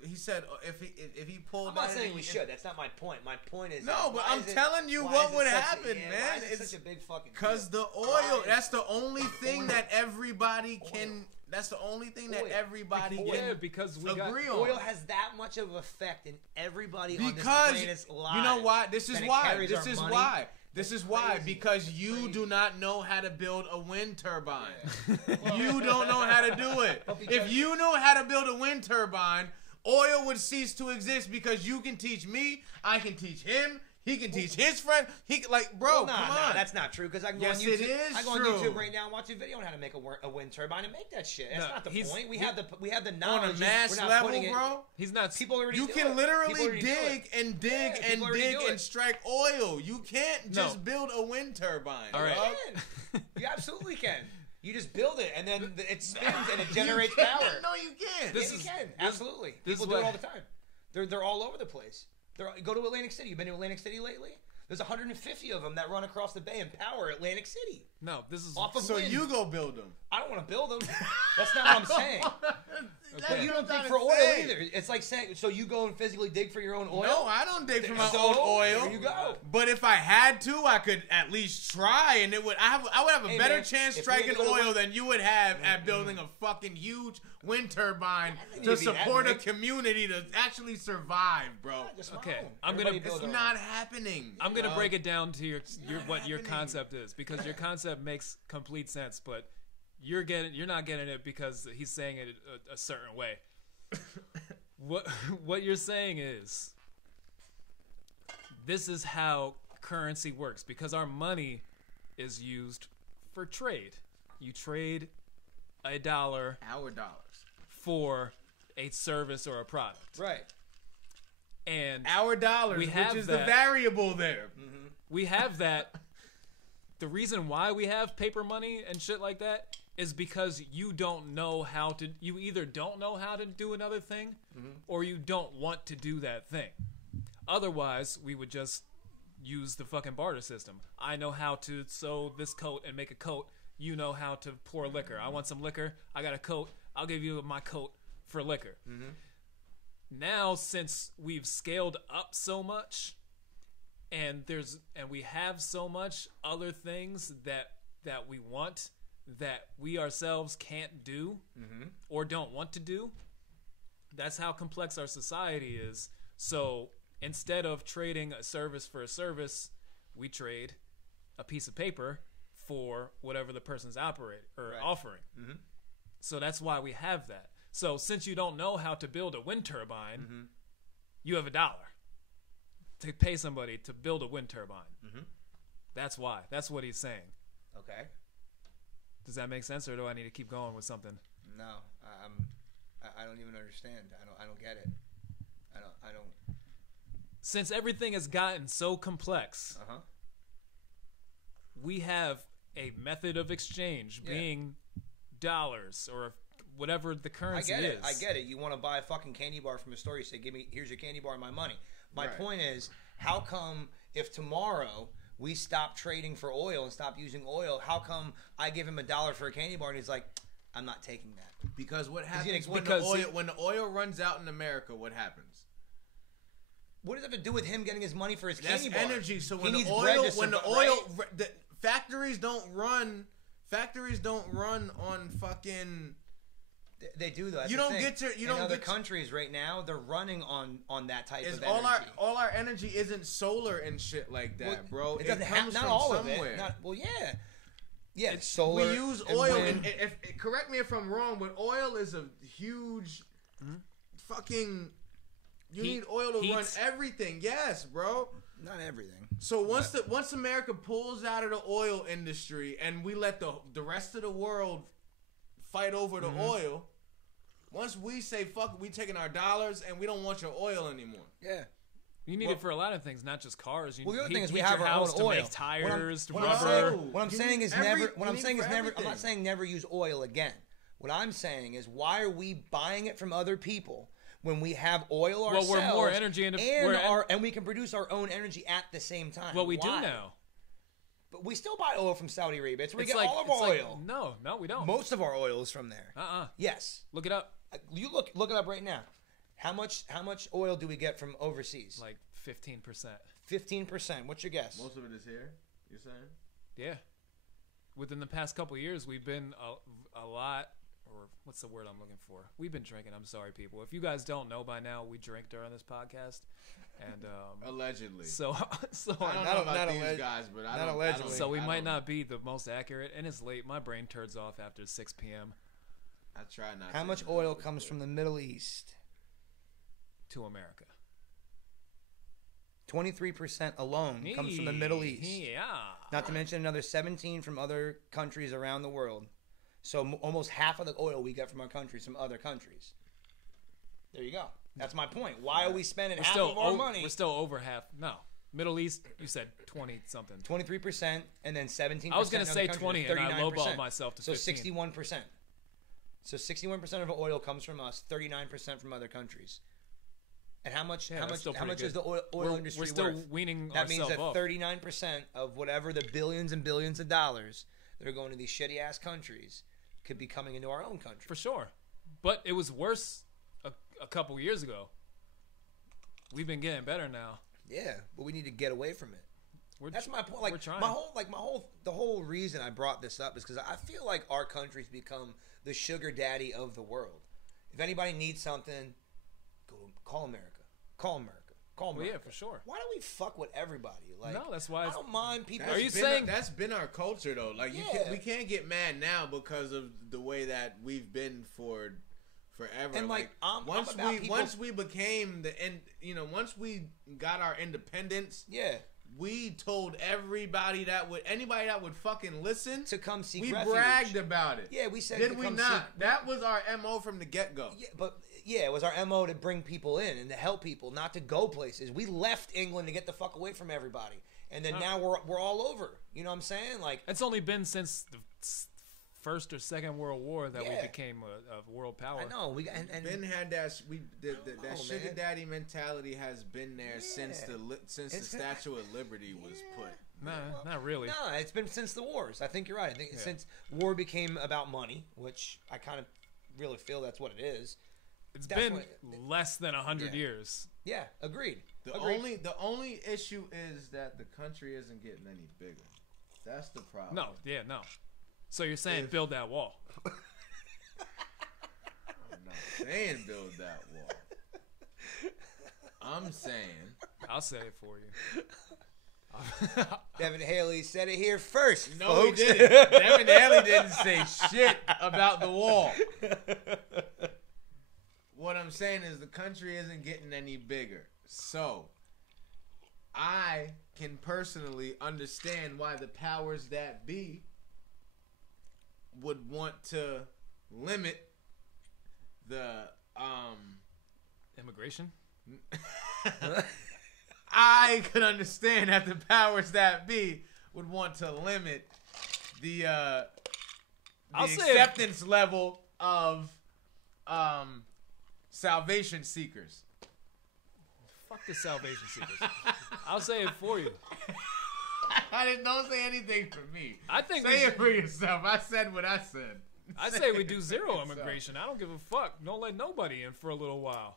He said if he pulled. I'm not saying we should. That's not my point. My point is no, but I'm telling you what would happen, man. Why is it such a big fucking deal? Because the oil. That's the only thing that everybody can. That's the only thing that everybody can because we agree on. Oil has that much of effect in everybody on this planet's lives. You know why? This is why. This is why. Because you do not know how to build a wind turbine. Yeah. You don't know how to do it. If you know how to build a wind turbine, oil would cease to exist, because you can teach me, I can teach him, he can teach his friend. He come on. That's not true, because I can go on YouTube. Yes, it is I go on YouTube right now and watch a video on how to make a wind turbine and make that shit. That's not the point. We have the knowledge. On a mass level, bro. He's not. People already. You can literally dig and strike oil. You can't just build a wind turbine. All right. You absolutely can. You just build it, and then it spins and it generates power. No, you can't. You can. Absolutely. People do it all the time. They're all over the place. Go to Atlantic City. You been to Atlantic City lately? There's 150 of them that run across the bay and power Atlantic City. No, this is off of so wind. You go build them. I don't want to build them. That's not what I'm saying. Okay. You don't dig for oil either. It's like saying, so you go and physically dig for your own oil? No, I don't dig for my own oil. There you go. But if I had to, I could at least try, and I would have a better chance striking oil than you would have at building a fucking huge wind turbine to support a community to actually survive, bro. Okay, It's not happening. I'm gonna break it down to what your concept is, because your concept makes complete sense, but you're not getting it because he's saying it a certain way. What you're saying is, this is how currency works, because our money is used for trade. You trade a dollar, our dollars, for a service or a product. Right. And our dollars, which is the variable there. Mm-hmm. We have that. The reason why we have paper money and shit like that is because you don't know how to. You either don't know how to do another thing, or you don't want to do that thing. Otherwise, we would just use the fucking barter system. I know how to sew this coat and make a coat. You know how to pour liquor. I want some liquor. I got a coat. I'll give you my coat for liquor. Mm-hmm. Now, since we've scaled up so much, and we have so much other things that we want that we ourselves can't do or don't want to do, that's how complex our society is. So instead of trading a service for a service, we trade a piece of paper for whatever the person's offering. Mm-hmm. So that's why we have that. So since you don't know how to build a wind turbine, Mm-hmm. you have $1 to pay somebody to build a wind turbine. Mm-hmm. That's why. That's what he's saying. Okay. Does that make sense, or do I need to keep going with something? No, I don't even understand. I don't get it. I don't. Since everything has gotten so complex, we have a method of exchange being dollars or whatever the currency is. I get it. You want to buy a fucking candy bar from a store, you say, here's your candy bar and my money. My point is, how come if tomorrow we stop trading for oil and stop using oil, how come I give him $1 for a candy bar and he's like, I'm not taking that? Because what happens when the oil runs out in America, what happens? What does it have to do with him getting his money for his That's candy bar? energy. So when the factories don't run on fucking. They do though. That's you the don't thing. get to. You in don't other get countries right now. They're running on that type of all energy. All our energy isn't solar and shit like that, bro. It doesn't comes not from all somewhere. of it. Well, yeah. Yeah, it's solar. We use oil, and correct me if I'm wrong, but oil is a huge fucking. You need oil to run everything. Yes, bro. Not everything. So once America pulls out of the oil industry and we let the rest of the world fight over the oil, once we say fuck it, we taking our dollars and we don't want your oil anymore. Yeah. You need it for a lot of things, not just cars. The other thing is we have our own to oil. make tires, rubber. rubber. What I'm saying is never. I'm not saying never use oil again. What I'm saying is, why are we buying it from other people when we have oil ourselves? Well, we're more energy and we can produce our own energy at the same time. Well, we do now. But we still buy oil from Saudi Arabia. It's where we get like, all of our oil. No, we don't. Most of our oil is from there. Yes. Look it up. You look it up right now. How much oil do we get from overseas? Like 15%. 15%. What's your guess? Most of it is here. You're saying? Yeah. Within the past couple of years, we've been a lot. Or what's the word I'm looking for? We've been drinking. I'm sorry, people. If you guys don't know by now, we drink during this podcast, and allegedly. So I don't know about these guys, but I don't. Allegedly. So we might not be the most accurate, and it's late. My brain turns off after 6 p.m. I try not. How much oil comes from the Middle East to America? 23% alone comes from the Middle East. Yeah. Not to mention another 17 from other countries around the world. So almost half of the oil we get from our countries from other countries. There you go. That's my point. Why are we spending half of our money? We're still over half. No. Middle East, you said 20-something. 23% and then 17%. I was going to say 20 and I lowballed myself to 15. So 61%. So 61% of oil comes from us, 39% from other countries. And how much is the oil industry worth? We're still worth? weaning that means ourselves that off. 39% of whatever the billions and billions of dollars that are going to these shitty ass countries could be coming into our own country. For sure. But it was worse a couple years ago. We've been getting better now. Yeah, but we need to get away from it. That's my point. Like we're trying. The whole reason I brought this up is because I feel like our country's become the sugar daddy of the world. If anybody needs something, go call America. Call America. Call America. Well, yeah, for sure. Why do we fuck with everybody? Like, no, that's why. I don't mind people. Are you saying that's been our culture though? Like we can't get mad now because of the way that we've been for forever. And once we became once we got our independence, we told anybody that would fucking listen to come seek refuge. We bragged about it. Yeah, we said. Did we not? That was our MO from the get go. Yeah, but. Yeah, it was our MO to bring people in and to help people, not to go places. We left England to get the fuck away from everybody, and then now we're all over. You know what I'm saying? Like it's only been since the First or Second World War that we became a world power. I know. And Ben had that sugar daddy mentality has been there since the Statue of Liberty was put. Nah, not really. No, it's been since the wars. I think you're right. I think since war became about money, which I kind of really feel that's what it is. It's been less than 100 years. Yeah, agreed. The only issue is that the country isn't getting any bigger. That's the problem. No. So you're saying build that wall? I'm not saying build that wall. I'm saying. I'll say it for you. Devin Hailey said it here first. No, folks. he didn't. Devin Hailey didn't say shit about the wall. What I'm saying is the country isn't getting any bigger. So, I can personally understand why the powers that be would want to limit the Immigration? I could understand that the powers that be would want to limit the acceptance level of salvation seekers. Fuck the salvation seekers. I'll say it for you. Don't say anything for me. I think say it for yourself. I said what I said. I say we do zero immigration. I don't give a fuck. Don't let nobody in for a little while.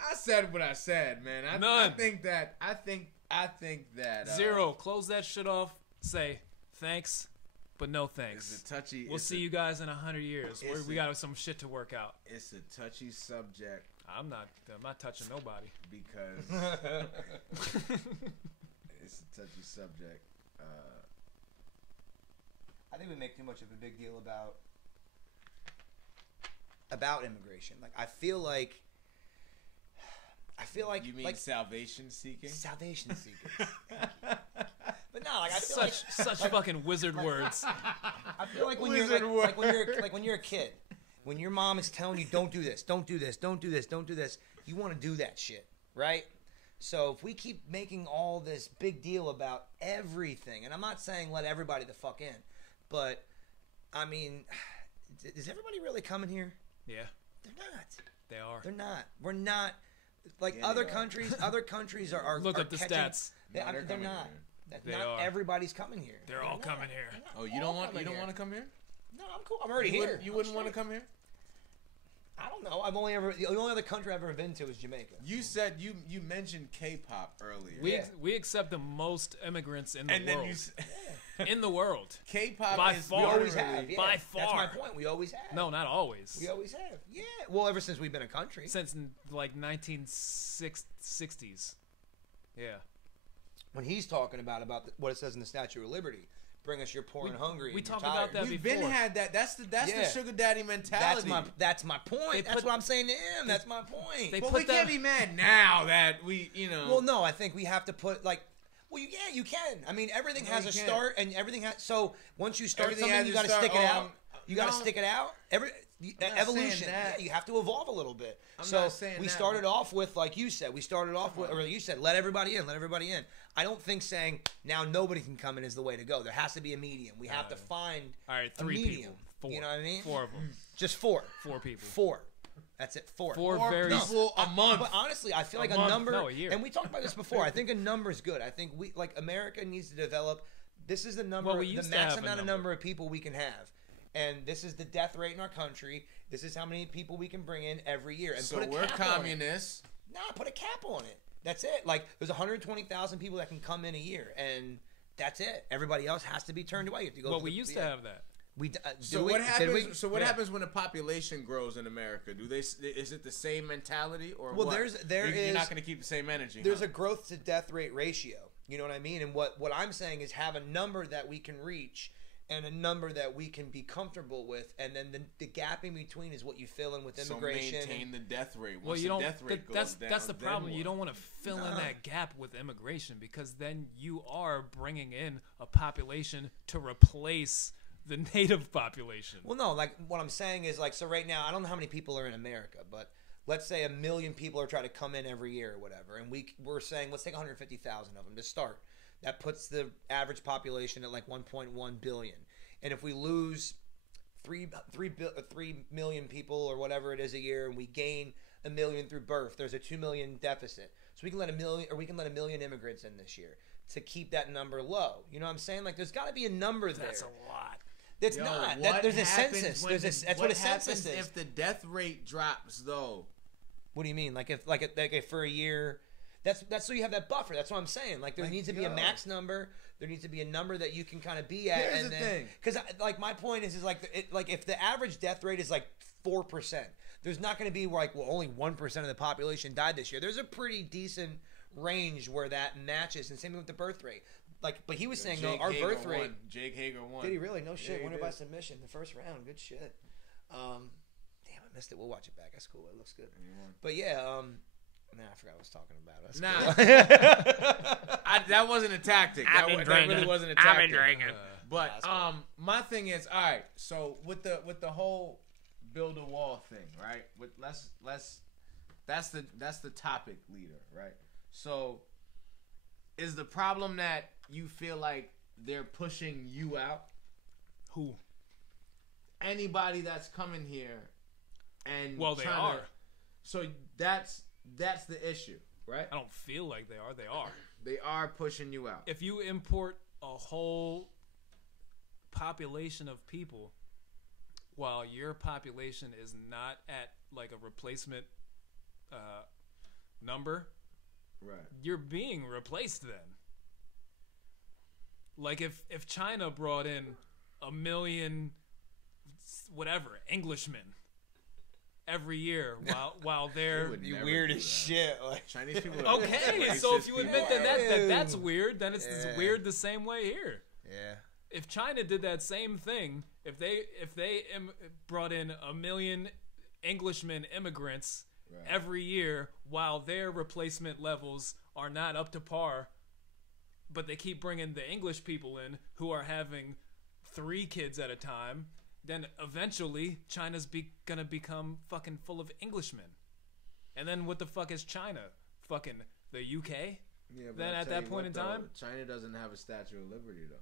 I said what I said, man. I think that zero. Close that shit off. Say thanks, but no thanks. It's a touchy. We'll see you guys in 100 years. We got some shit to work out. It's a touchy subject. I'm not touching nobody because it's a touchy subject. I think we make too much of a big deal about immigration. Like I feel like you mean salvation seeking? Salvation seekers. But no, like I feel such fucking wizard words. I feel like when you're when you're a kid, when your mom is telling you don't do this, don't do this, don't do this, don't do this, you want to do that shit, right? So if we keep making all this big deal about everything, and I'm not saying let everybody the fuck in, but I mean, is everybody really coming here? Yeah. They're not. They are. They're not. We're not. Like other countries are look are up the catching, stats. They're not. They not are. Everybody's coming here. They're all coming here. Oh, you don't want to come here? No, I'm cool. I'm already here. You wouldn't want to come here? I don't know. The only other country I've ever been to is Jamaica. You said you mentioned K-pop earlier. We accept the most immigrants in the world. Then in the world. K-pop by is far. We always have. Yeah. By far. That's my point. We always have. No, not always. We always have. Yeah. Well, ever since we've been a country. Since like 1960s. Yeah. When he's talking about what it says in the Statue of Liberty. Bring us your poor and hungry. We and talked tired. about that We've before. been had that. That's the sugar daddy mentality. That's my point. That's what I'm saying to him. That's my point. But we can't be mad now that we, Well, no, I think we have to put well, yeah, you can. I mean, everything has a start, and everything has. So once you start something, you got to stick it out. You got to stick it out. Evolution. Yeah, you have to evolve a little bit. We started off with, like you said, or you said, let everybody in, let everybody in. I don't think saying now nobody can come in is the way to go. There has to be a medium. We have to find a medium. People. 4. You know what I mean? 4 of them. Just 4. 4 people. 4. That's it. 4. 4 very people a month. But honestly, I feel like a number. No, a year. And we talked about this before. I think a number is good. I think America needs to develop. This is the number. The max amount of number of people we can have. And this is the death rate in our country. This is how many people we can bring in every year. And so put a we're cap communists. Nah, put a cap on it. That's it. Like, there's 120,000 people that can come in a year, and that's it. Everybody else has to be turned away. You have to go. Well, we used to have that. What happens when the population grows in America? Is it the same mentality or what? You're not going to keep the same energy. There's a growth to death rate ratio. You know what I mean? And what I'm saying is have a number that we can reach and a number that we can be comfortable with, and then the gap in between is what you fill in with immigration. So maintain the death rate. Well, you don't. Death rate goes down, that's the problem. You don't want to fill in that gap with immigration because then you are bringing in a population to replace the native population. Well, no, like what I'm saying is so right now I don't know how many people are in America, but let's say 1 million people are trying to come in every year or whatever, and we're saying let's take 150,000 of them to start. That puts the average population at like 1.1 billion. And if we lose 3 million people or whatever it is a year, and we gain 1 million through birth, there's a 2 million deficit. So we can let 1 million immigrants in this year to keep that number low. You know what I'm saying? Like there's got to be a number there. That's a lot. It's not. There's a census. That's what a census is. If the death rate drops, though. What do you mean? Like if for a year. That's so you have that buffer. That's what I'm saying. Like there needs to be a max number. There needs to be a number that you can kind of be at. Here's the thing. Because my point is if the average death rate is like 4%, there's not going to be like, well, only 1% of the population died this year. There's a pretty decent range where that matches, and same with the birth rate. Like, but he was saying, no, our birth rate. Jake Hager won. Did he really? No shit. Yeah, Winner by submission, the first round. Good shit. Damn, I missed it. We'll watch it back. That's cool. It looks good. But yeah, I forgot what I was talking about. That's cool. That wasn't a tactic. That really wasn't a tactic. I've been drinking. But my thing is, all right. So with the whole build a wall thing, right? That's the topic leader, right? So is the problem that you feel like they're pushing you out? Who? Anybody that's coming here and they are. So that's the issue, right? I don't feel like they are. They are. They are pushing you out. If you import a whole population of people while your population is not at like a replacement number, right, you're being replaced then. Like if China brought in 1 million whatever Englishmen every year while they're weird as shit. Like Chinese people. Okay, so if you admit that's weird, then it's weird the same way here. Yeah. If China did that same thing, if they brought in 1 million Englishmen immigrants every year while their replacement levels are not up to par, but they keep bringing the English people in who are having 3 kids at a time, then eventually China's gonna become fucking full of Englishmen. And then what the fuck is China? Fucking the UK? Yeah, but then at that point in time? China doesn't have a Statue of Liberty, though.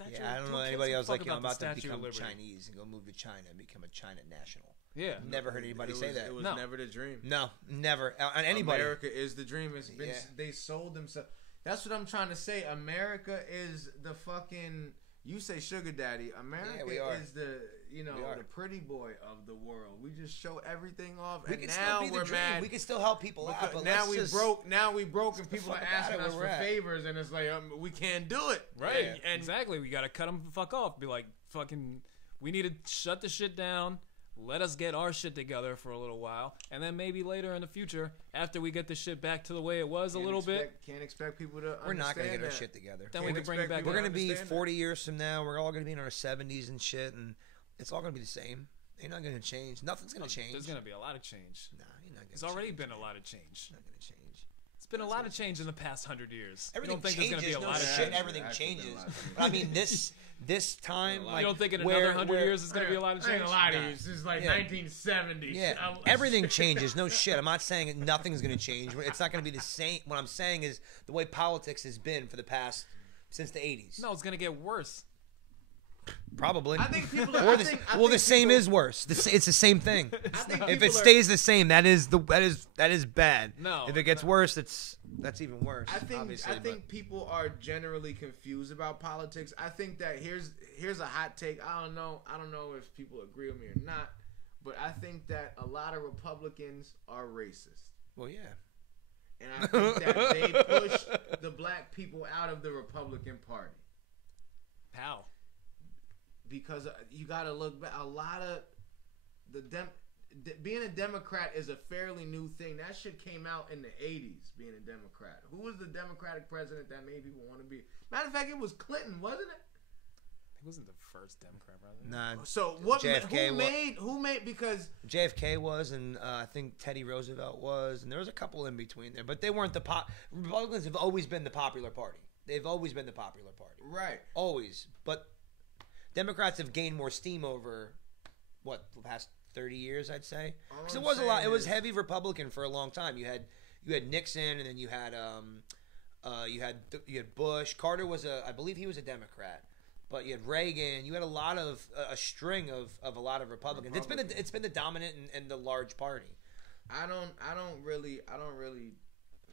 I don't know anybody else like, I'm about to become Chinese and go move to China and become a China national. Yeah. Never heard anybody say that. It was never the dream. No, never. On anybody. America is the dream. It's been, they sold themselves. That's what I'm trying to say. America is the fucking... You say sugar daddy. America is the the pretty boy of the world. We just show everything off, and now we're mad. We can still help people out, but now we broke. Now we broke, and people are asking us for favors, and it's like we can't do it. Right? Yeah. And exactly. We gotta cut them the fuck off. Be like, fucking. We need to shut the shit down. Let us get our shit together for a little while, and then maybe later in the future, after we get the shit back to the way it was can't expect people to. We're not gonna get our shit together. Then we can bring it back. We're gonna be 40 years from now. We're all gonna be in our 70s and shit, and it's all gonna be the same. They're not gonna change. Nothing's gonna change. There's gonna be a lot of change. Nah, you're not gonna. There's already been a lot of change. Not gonna change. It's been a lot of change in the past 100 years. Everything you don't think changes. There's gonna be a lot of shit. Everything changes. But I mean, this time, like, you don't think in another 100 years there's gonna be a lot of change? A lot of years. This is like 1970s. Yeah, everything changes. No shit. I'm not saying nothing's gonna change. It's not gonna be the same. What I'm saying is the way politics has been for the past since the 80s. No, it's gonna get worse. Probably. I think people. The same is worse. It's the same thing. If it stays the same, that is bad. No. If it gets worse, that's even worse. I think people are generally confused about politics. I think that here's a hot take. I don't know if people agree with me or not, but I think that a lot of Republicans are racist. Well, yeah. And I think that they push the black people out of the Republican Party. How? Because you got to look back. A lot of being a Democrat is a fairly new thing. That shit came out in the 80s, being a Democrat. Who was the Democratic president that made people want to be? Matter of fact, it was Clinton, wasn't it? He wasn't the first Democrat president. Nah. So what? Who made? Because JFK was, and I think Teddy Roosevelt was, and there was a couple in between there, but they weren't the Republicans have always been the popular party. They've always been the popular party. Right. Always, but Democrats have gained more steam over the past 30 years, I'd say. Because it was a lot. It was heavy Republican for a long time. You had Nixon, and then you had Bush. Carter was I believe he was a Democrat, but you had Reagan. You had a string of a lot of Republicans. It's been the dominant and the large party. I don't really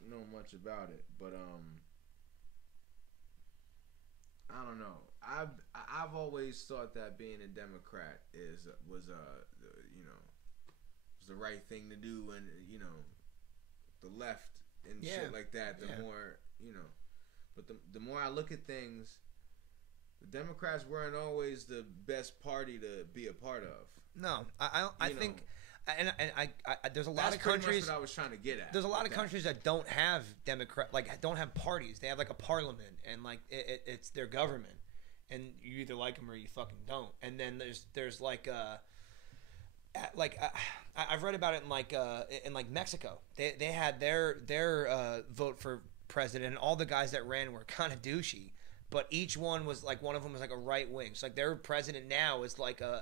know much about it, but I don't know. I've always thought that being a Democrat was the right thing to do, and the left and shit like that. The more but the more I look at things, The Democrats weren't always the best party to be a part of. No, I think, and I there's a lot That's of countries. pretty much what I was trying to get at. There's a lot of countries that don't have don't have parties. They have like a parliament, and like it's their government, and you either like them or you fucking don't. And then there's I've read about it in Mexico. They had their vote for president, and all the guys that ran were kind of douchey. But each one was like, one of them was like a right wing. So like their president now is like a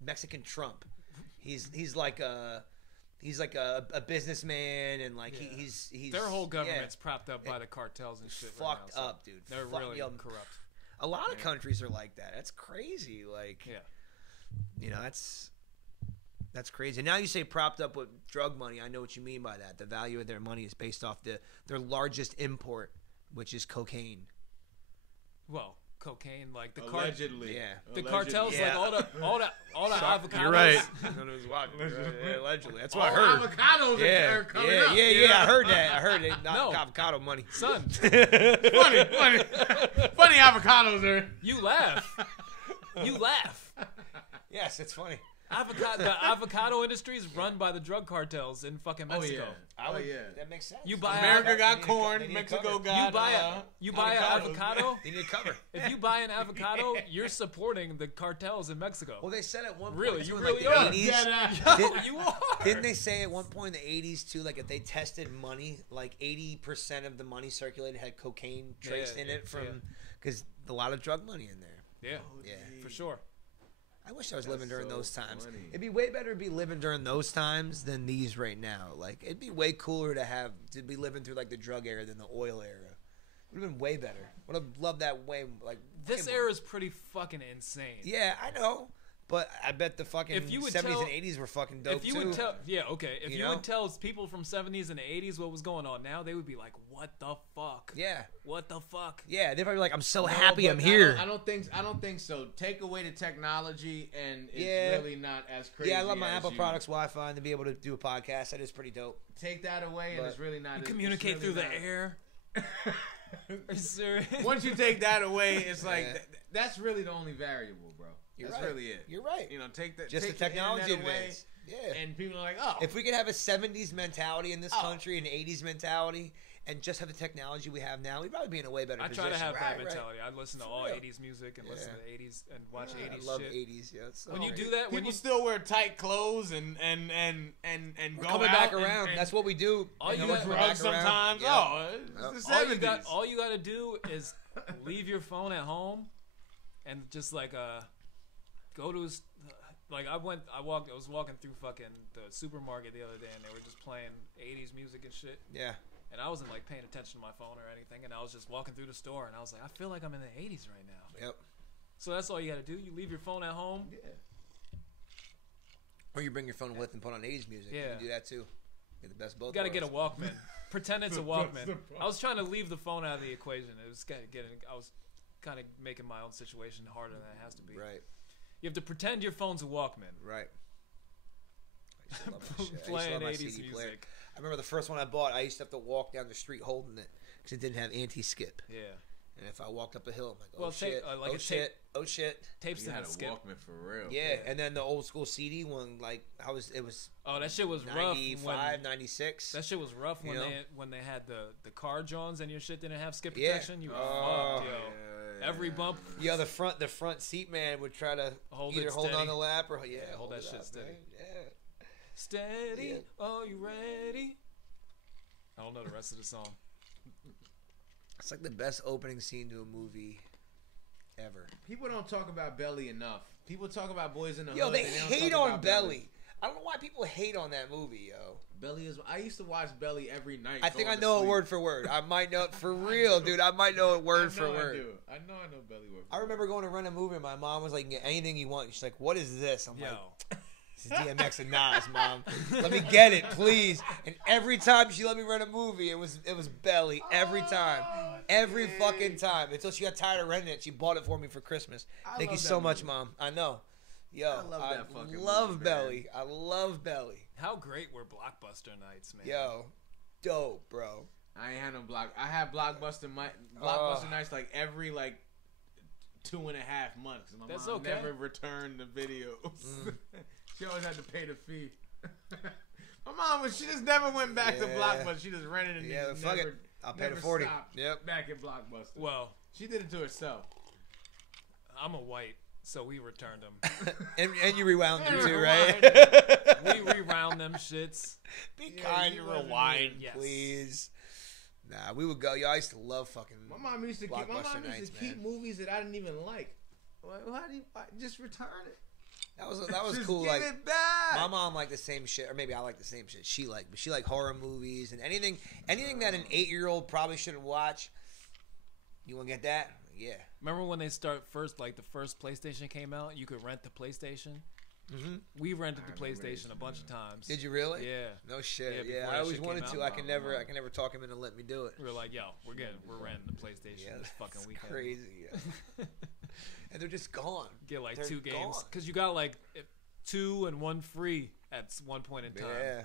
Mexican Trump. He's like a businessman, and like he's their whole government's propped up by the cartels and shit. Fucked right now, up, dude. They're really corrupt. A lot of countries are like that. That's crazy. Like, you know, that's crazy. Now you say propped up with drug money. I know what you mean by that. The value of their money is based off their largest import, which is cocaine. Well, cocaine, like the allegedly, the cartels, like all the avocados. You're right. Allegedly, that's what I heard. Avocados are coming up. I heard that. I heard it. Not avocado money, son. funny avocados are. You laugh. Yes, it's funny. The avocado industry is run by the drug cartels in fucking Mexico. That makes sense. You buy America got corn, Mexico got you buy an avocado. They need a cover. If you buy an avocado, you're supporting the cartels in Mexico. Well, they said at one point. Really, you in, really the are. 80s, You are. Didn't they say at one point in the 80s too? Like if they tested money, like 80% of the money circulated had cocaine traced in it from because a lot of drug money in there. Yeah, for sure. I wish I was living during those times. Funny. It'd be way better to be living during those times than these right now. Like it'd be way cooler to be living through like the drug era than the oil era. Would have been way better. Would have loved that way. Like this era is pretty fucking insane. Yeah, I know. But I bet the fucking 70s and 80s were fucking dope, if you too. Would tell, If you would tell people from 70s and 80s what was going on now, they would be like, what the fuck? Yeah. What the fuck? Yeah, they'd probably be like, I'm so happy I'm here. I don't think so. Take away the technology, and it's really not as crazy. Yeah, I love my Apple products Wi-Fi, and to be able to do a podcast, that is pretty dope. Take that away, and it's really not. You communicate through the air. Are you serious? Once you take that away, it's like that's really the only variable, bro. That's really it. You're right. You know, take the technology away, Yeah. and people are like, oh. If we could have a 70s mentality in this country, an 80s mentality, and just have the technology we have now, we'd probably be in a way better position. I try to have that mentality. I listen to all 80s music and listen to the 80s and watch 80s shit. I love 80s. Yeah, so when you do that, people still wear tight clothes and we're go coming out back around. That's what we do. All you got drugs sometimes. It's the 70s. All you got to do is leave your phone at home and just like go to I was walking through fucking the supermarket the other day, and they were just playing 80s music and shit. Yeah. And I wasn't like paying attention to my phone or anything, and I was just walking through the store, and I was like, I feel like I'm in the 80s right now. Yep. So that's all you got to do. You leave your phone at home. Yeah. Or you bring your phone with and put on 80s music. Yeah. You can do that too. Get the best both. You got to get a Walkman. Pretend it's a Walkman. I was trying to leave the phone out of the equation. It was I was kind of making my own situation harder than it has to be. Right. You have to pretend your phone's a Walkman. Right. Playing 80s music. Player. I remember the first one I bought, I used to have to walk down the street holding it because it didn't have anti-skip. Yeah. And if I walked up a hill, I'm like, oh shit. Tapes didn't skip. Walkman for real. Yeah, and then the old school CD one, like it was. Oh, that shit was 95, rough. 96. That shit was rough when they had the car Johns and your shit didn't have skip protection. You were fucked, yo. Yeah. Every bump. Yeah, the front seat man would try to hold on the lap or hold that shit steady. Man. Yeah. Steady. Yeah. Are you ready? I don't know the rest of the song. It's like the best opening scene to a movie ever. People don't talk about Belly enough. People talk about Boys in the Hood. Yo, they hate on Belly. I don't know why people hate on that movie, yo. Belly is. I used to watch Belly every night. I think I know it word for word. I might know it for real, dude. I might know it word for word. I know Belly word. I remember going to rent a movie, and my mom was like, "Get anything you want." She's like, "What is this?" I'm like, "This is DMX and Nas, Mom. Let me get it, please." And every time she let me rent a movie, it was Belly. Every time, every fucking time. Until she got tired of renting it, she bought it for me for Christmas. Thank you so much, Mom. I know. Yo, I love Belly. I love Belly. How great were Blockbuster nights, man? Yo, dope, bro. I ain't had no I had Blockbuster nights like every 2.5 months. My That's mom okay. never returned the videos. She always had to pay the fee. My mom she just never went back to Blockbuster. She just rented it. Yeah, fuck it. I'll pay the 40. Yep. Back at Blockbuster. Well, she did it to herself. I'm a white, so we returned them. and you rewound them too, right? We rewound them shits. Be kind and rewind, Yes. please. Nah, we would go. Yo, I used to love fucking. My mom used to keep movies that I didn't even like. Well, how do you just return it? That was just cool. Give like it back. my mom liked the same shit, or maybe I like the same shit she liked. But she liked horror movies and anything that an 8-year-old probably shouldn't watch. You want to get that? Yeah. Remember when they like the first PlayStation came out? You could rent the PlayStation. Mm-hmm. We rented the PlayStation a bunch of times. Did you really? Yeah. No shit. Yeah, Yeah, before I that always shit wanted came to. out. I can never talk him into letting me do it. We were like, yo, we're renting the PlayStation Yeah, this fucking weekend. Crazy. Yeah. And they're just gone. Get like They're 2 games gone. because you got like 2 and 1 free at one point in time. Yeah.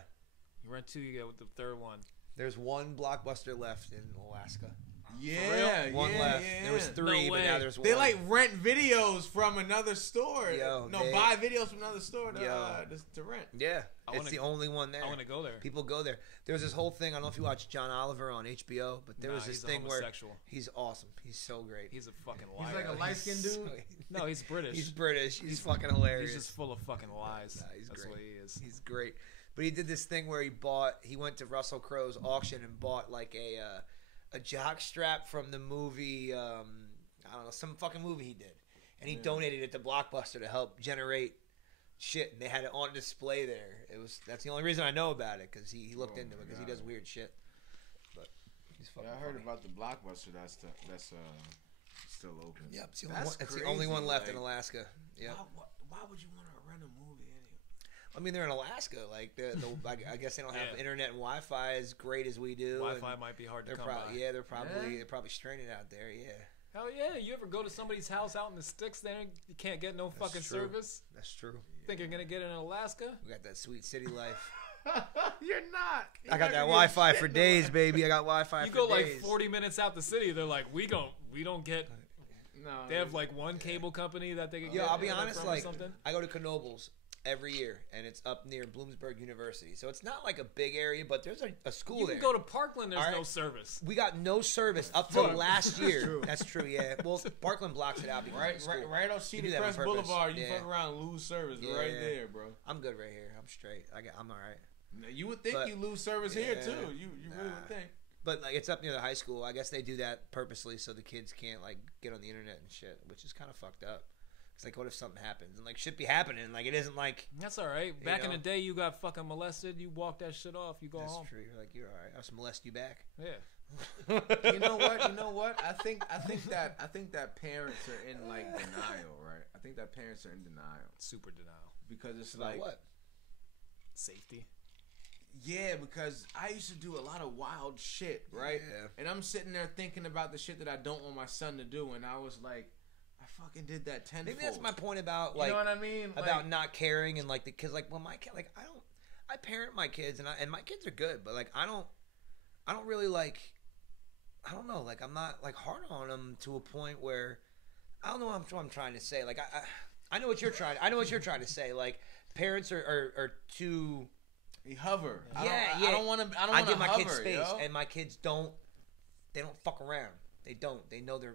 You rent 2, you get with the third one. There's one Blockbuster left in Alaska. Yeah, One left. There was 3, No but way. now there's one. They like rent videos from another store. Yo, buy videos from another store to rent. Yeah, it's the only one there. I want to go there. People go there. There was this whole thing. I don't know if you watched John Oliver on HBO, but there was this thing where he's awesome. He's so great. He's a fucking liar. He's like a light-skinned dude. No, he's British. He's British. He's fucking hilarious. He's just full of fucking lies. Nah, he's That's great. what he is. He's great. But he did this thing where he went to Russell Crowe's auction and bought like a jock strap from the movie, I don't know, some fucking movie he did. And he donated it to Blockbuster to help generate shit. And they had it on display there. That's the only reason I know about it, because he looked into it, because he does weird shit. But he's fucking I heard funny. about the Blockbuster that's still open. Yep, it's the only one left in Alaska. Yeah. Why would you want to rent a movie anyway? I mean, they're in Alaska. Like, I guess they don't have internet and Wi-Fi as great as we do. Wi-Fi might be hard to come by. Yeah, they're probably straining out there. Yeah. Hell yeah! You ever go to somebody's house out in the sticks? There, you can't get no fucking service. That's true. Think you're gonna get it in Alaska? We got that sweet city life. You're not. I got that Wi-Fi for days, baby. I got Wi-Fi. You for go days. like 40 minutes out the city. They're like, we don't get. No. They have like one cable company that they can get. Yeah, I'll be internet honest. from or Like, something. I go to Knoebels every year, and it's up near Bloomsburg University. So it's not like a big area, but there's a school You there. can go to Parkland. There's All right. no service. We got no service up till last year. That's true. Yeah. Well, Parkland blocks it out because of the school. Right on You Cedar do that on Crest purpose. Boulevard. You Yeah. fuck around and lose service Yeah. right there, bro. I'm good right here. I'm straight. I'm all right. Now, you would think But- you lose service here yeah, too. You really would think. But like, it's up near the high school. I guess they do that purposely so the kids can't like get on the internet and shit, which is kind of fucked up. It's like, what if something happens? And like, shit be happening. Like, it isn't like. That's all right. Back in know? the day, you got fucking molested. You walk that shit off. You go That's home. true. You're like, you're all right. I'll just molest you back. Yeah. You know what? I think that parents are in like denial, right? I think that parents are in denial Super denial. because it's About like what? Safety. Yeah, because I used to do a lot of wild shit, right? Yeah. And I'm sitting there thinking about the shit that I don't want my son to do, and I was like, I fucking did that tenfold. Maybe that's my point about like. You know what I mean? About Like, not caring and like the kids. Like, well, my kid, like, I parent my kids and my kids are good, but like, I don't really like. I don't know. Like, I'm not like hard on them to a point where I don't know what I'm trying to say. Like, I know what you're trying. I know what you're trying to say. Like, parents are too. you hover. Yeah. I don't want to. I give my hover, kids space, yo. and my kids don't. They don't fuck around. They don't. They know their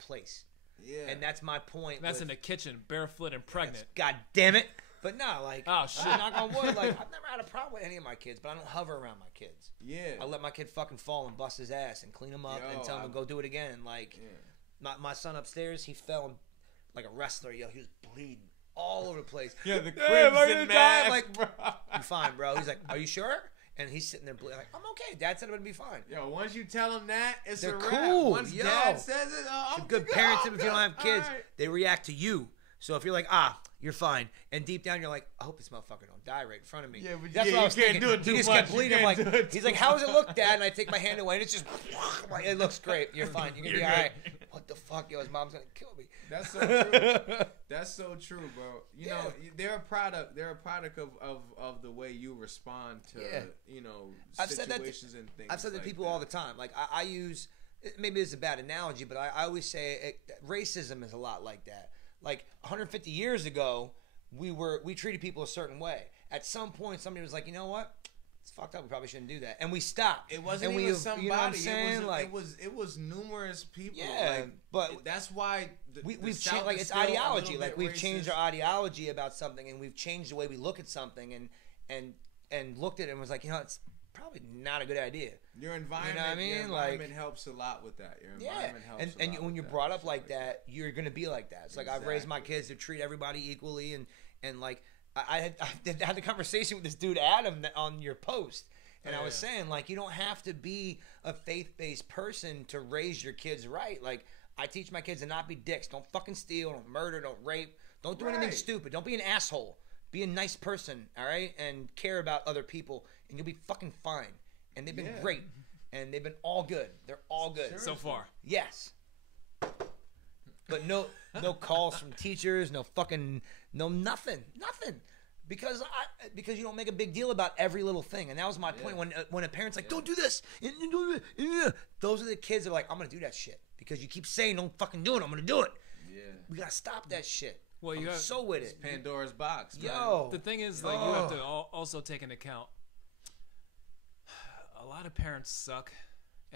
place. Yeah. And that's my point. That's in the kitchen, barefoot and pregnant. God damn it. But no, like, Oh, shit. knock on wood, like, I've never had a problem with any of my kids, but I don't hover around my kids. Yeah. I let my kid fucking fall and bust his ass and clean him up and tell him to go do it again. Like, my son upstairs, he fell like a wrestler, yo. He was bleeding all over the place. Yeah, the Yeah, crimson mask, like, bro. I'm fine, bro. He's like, are you sure? And he's sitting there bleeding. Like, I'm okay. Dad said it would be fine. Yo, once you tell them that, it's They're a wrap. cool, Once yo. Dad says it, I'm The good good. parents, I'm if you don't have good. kids, All right. they react to you. So if you're like, you're fine, and deep down you're like, I hope this motherfucker don't die right in front of me. Yeah, but that's yeah, what I you was can't thinking. do it too he just much. kept You bleeding. I'm can't like, do it he's too like, how does it look, Dad? And I take my hand away, and it's just, like, it looks great. You're fine. You're gonna be all right. What the fuck, yo? His mom's gonna kill me. That's so true. That's so true, bro. You know, they're a product. They're a product of the way you respond to you know, I've situations said that and things. I've said that to people all the time. Like I use maybe it's a bad analogy, but I always say racism is a lot like that. Like 150 years ago, we treated people a certain way. At some point, somebody was like, you know what? It's fucked up. We probably shouldn't do that, and we stopped. It wasn't and even somebody. You know what I'm saying? It was numerous people. Yeah, but that's why we've changed. Like it's ideology. Like we've changed our ideology about something, and we've changed the way we look at something, and looked at it and was like, you know, it's probably not a good idea. Your environment, you know what I mean? Your environment helps a lot with that. Your environment helps. And when you're brought up like that, you're gonna be like that. It's like I've raised my kids to treat everybody equally, and like I had the conversation with this dude Adam on your post, and I was saying like you don't have to be a faith-based person to raise your kids right. Like I teach my kids to not be dicks. Don't fucking steal. Don't murder. Don't rape. Don't do anything stupid. Don't be an asshole. Be a nice person, all right, and care about other people, and you'll be fucking fine. And they've been great, and they've been all good. They're all good so far. Yes, but no calls from teachers, no nothing, because you don't make a big deal about every little thing. And that was my point when a parent's like, don't do this, those are the kids that are like, I'm gonna do that shit because you keep saying don't fucking do it. I'm gonna do it. Yeah, we gotta stop that shit. Well, I'm so with it. Pandora's box, man. Yo. The thing is, like, you have to also take into account a lot of parents suck.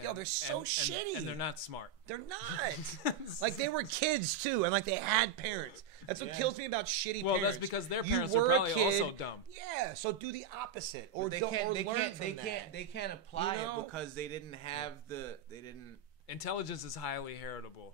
Yo, they're so shitty. And they're not smart. They're not. Like, they were kids, too, and, like, they had parents. That's what kills me about shitty parents. Well, that's because their parents are probably also dumb. Yeah, so do the opposite. Or they learn from that. They can't apply it because they didn't have Intelligence is highly heritable.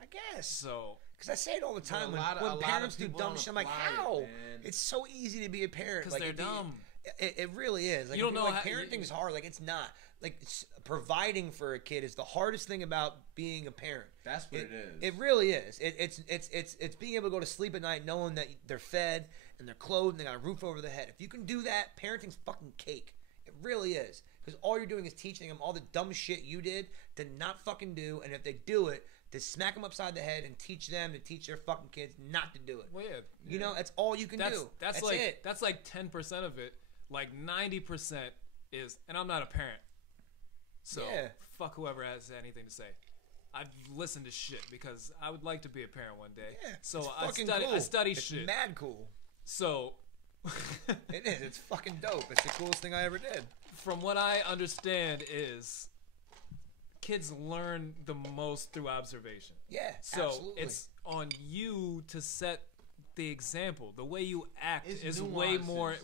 I guess. So... Because I say it all the time when parents do dumb shit. I'm like, how? It's so easy to be a parent. Because they're dumb. It really is. Like, you don't know how parenting is hard. Like, it's not. Like, providing for a kid is the hardest thing about being a parent. That's what it is. It really is. It's being able to go to sleep at night knowing that they're fed and they're clothed and they got a roof over their head. If you can do that, parenting's fucking cake. It really is. Because all you're doing is teaching them all the dumb shit you did to not fucking do. And if they do it, to smack them upside the head and teach them to teach their fucking kids not to do it. Well, yeah. You know, that's all you can do. That's like it. That's like 10% of it. Like 90% is, and I'm not a parent, so fuck whoever has anything to say. I've listened to shit because I would like to be a parent one day. Yeah, so I study shit. It's mad cool. So it is. It's fucking dope. It's the coolest thing I ever did. From what I understand is, kids learn the most through observation. Yeah, so absolutely. It's on you to set the example. The way you act is way more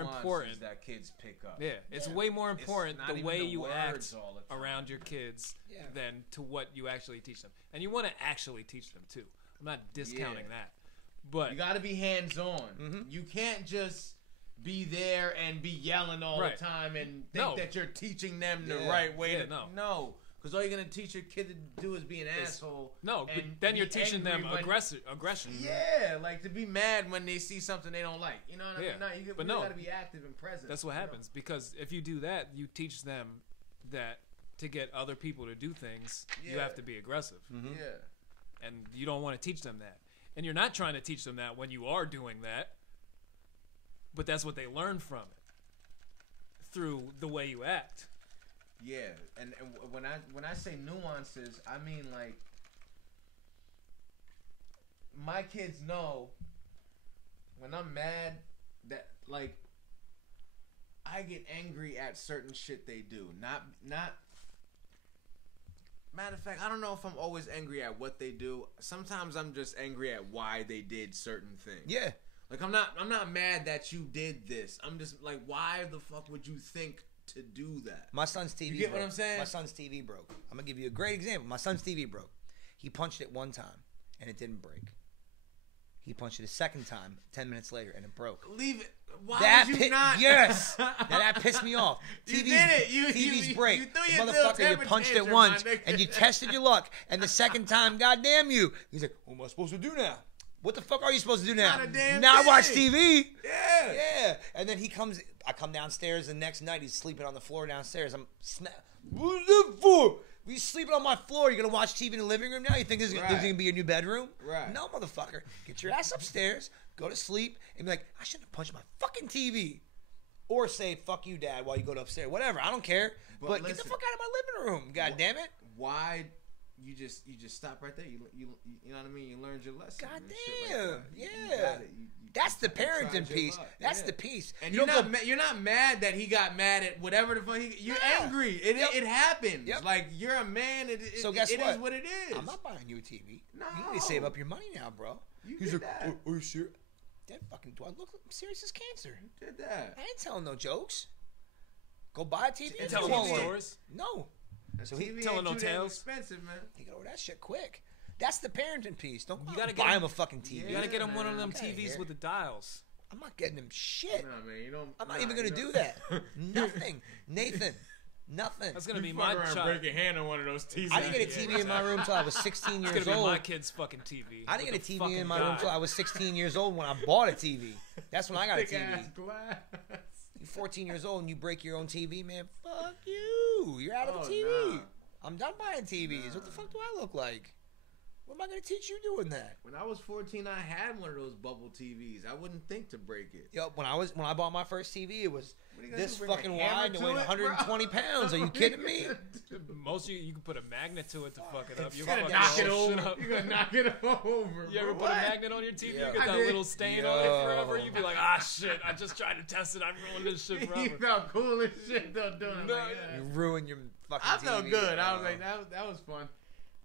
important. That kids pick up. Yeah, it's way more important the way you act around your kids than to what you actually teach them. And you want to actually teach them too. I'm not discounting that, but you got to be hands-on. Mm-hmm. You can't just be there and be yelling all the time and think that you're teaching them the right way. No. Because all you're going to teach your kid to do is be an asshole. No, but then you're teaching them aggression. Yeah, like to be mad when they see something they don't like. You know what I mean? No, you got to be active and present. That's what happens. Because if you do that, you teach them that to get other people to do things, you have to be aggressive. Mm-hmm. Yeah. And you don't want to teach them that. And you're not trying to teach them that when you are doing that. But that's what they learn from it. Through the way you act. Yeah, and when I say nuances, I mean like my kids know when I'm mad that like I get angry at certain shit they do. Not matter of fact, I don't know if I'm always angry at what they do. Sometimes I'm just angry at why they did certain things. Yeah. Like I'm not mad that you did this. I'm just like, why the fuck would you think to do that? My son's TV. You get broke. What I'm saying? My son's TV broke. I'm gonna give you a great example. My son's TV broke. He punched it one time and it didn't break. He punched it a second time 10 minutes later and it broke. Leave it. Why would you not? Yes. Now that pissed me off. TV's break. Motherfucker, you punched it once and you tested your luck, and the second time, goddamn you. He's like, what am I supposed to do now? What the fuck are you supposed to do now? Not a damn now thing. I watch TV. Yeah. Yeah. And then I come downstairs the next night, he's sleeping on the floor downstairs. What's that for? You sleeping on my floor. You're going to watch TV in the living room now? You think this is going to be your new bedroom? Right. No, motherfucker. Get your ass upstairs, go to sleep, and be like, I shouldn't have punched my fucking TV. Or say, fuck you, Dad, while you go to upstairs. Whatever. I don't care. But listen, get the fuck out of my living room. God damn it. why you just stop right there. You know what I mean? You learned your lesson. God and damn, shit like that. yeah. You got it. That's the tried parenting your piece. luck. That's Yeah. the piece. And you you're not mad that he got mad at whatever the fuck. You're angry. It happens. Yep. Like you're a man. So guess it what? is what it is. I'm not buying you a TV. No. You need to save up your money now, bro. He's like, that. Are you serious? That fucking do I look serious as cancer? You did that. I ain't telling no jokes. Go buy a TV. You telling no stories? No. So he TV telling ain't no too damn tales? expensive, man. He got over that shit quick. That's the parenting piece. Don't You go gotta out and get buy him- him a fucking TV. You gotta get him one of them Get outta TVs here. with the dials. I'm not getting him shit. No, man, you don't. I'm not even gonna do that. Nothing. Nathan. Nothing. That's gonna be You my fuck around, child. break your hand on one of those TVs. I didn't get a TV in my room until I was 16 It's years gonna be my old. kid's fucking TV. I didn't with get a the TV in fucking my room guy. until I was 16 years old when I bought a TV. That's when I got a Thick ass TV. glass. You're 14 years old and you break your own TV, man. Fuck you. You're out of the TV. Nah. I'm done buying TVs. What the fuck do I look like? What am I going to teach you doing that? When I was 14, I had one of those bubble TVs. I wouldn't think to break it. Yo, when I bought my first TV, it was What are you gonna this do, bring a fucking hammer wide and it to weighed it, 120 bro? pounds. Are you kidding me? Most you can put a magnet to it to fuck it up. You're You're gonna gonna knock it whole shit over. up. You're gonna knock it over. You ever bro. put a What? magnet on your TV? Yeah. You get I that did. little stain on it forever. You'd be like, ah, shit, I just tried to test it. I ruined this shit You forever. felt cool as shit though doing it. No, like You that. ruined your fucking I TV. felt good. I was Oh. like, that was fun.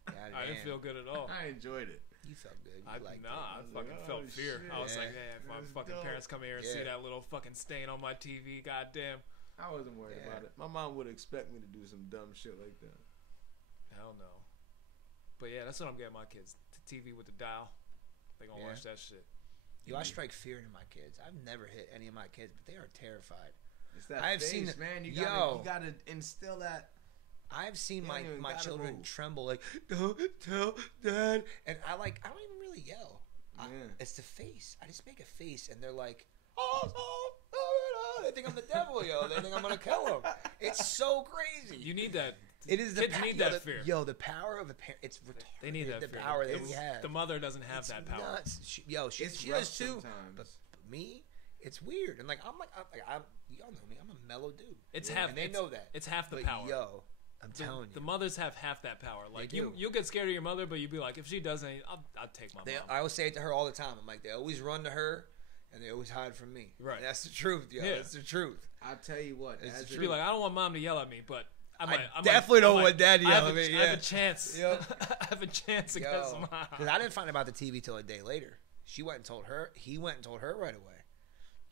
God I didn't damn. feel good at all. I enjoyed it. You felt good. You I liked I it. fucking like, felt oh, fear. shit. I was Yeah. like, man, if my That's fucking dope. parents come here and see Yeah. that little fucking stain on my TV, goddamn. I wasn't worried Yeah. about it. My mom would expect me to do some dumb shit like that. Hell no. But yeah, that's what I'm getting my kids. TV with the dial. They gonna Yeah. watch that shit. Yo, I strike fear into my kids. I've never hit any of my kids, but they are terrified. It's that I've face, seen the- man. You Yo. gotta instill that. I've seen You my don't even gotta children move. tremble like, don't tell dad. And I don't even really yell. Yeah. It's the face. I just make a face and they're like, they think I'm the devil, yo. They think I'm going to kill them. It's so crazy. You need that. It is the Kids need that fear. Yo, the power of a parent. It's retarded. They need that the fear. power that It's- we have. The mother doesn't have It's that power. nuts. She It's she rough does too. sometimes. But me, it's weird. And like I'm y'all know me. I'm a mellow dude. It's Yeah. half. And they it's, know that. It's half the But power. yo, I'm telling you. The mothers have half that power. Like They do. you'll get scared of your mother, but you'll be like, if she doesn't, I'll take my mom. I always say it to her all the time. I'm like, they always run to her, and they always hide from me. Right. And that's the truth, yo. Yeah. That's the truth. I'll tell you what. It's as the She'll a- be like, I don't want mom to yell at me, but I definitely don't want dad to I yell have at me, I have yeah. a chance. Yep. I have a chance against mom. Because I didn't find out about the TV till a day later. She went and told her. He went and told her right away.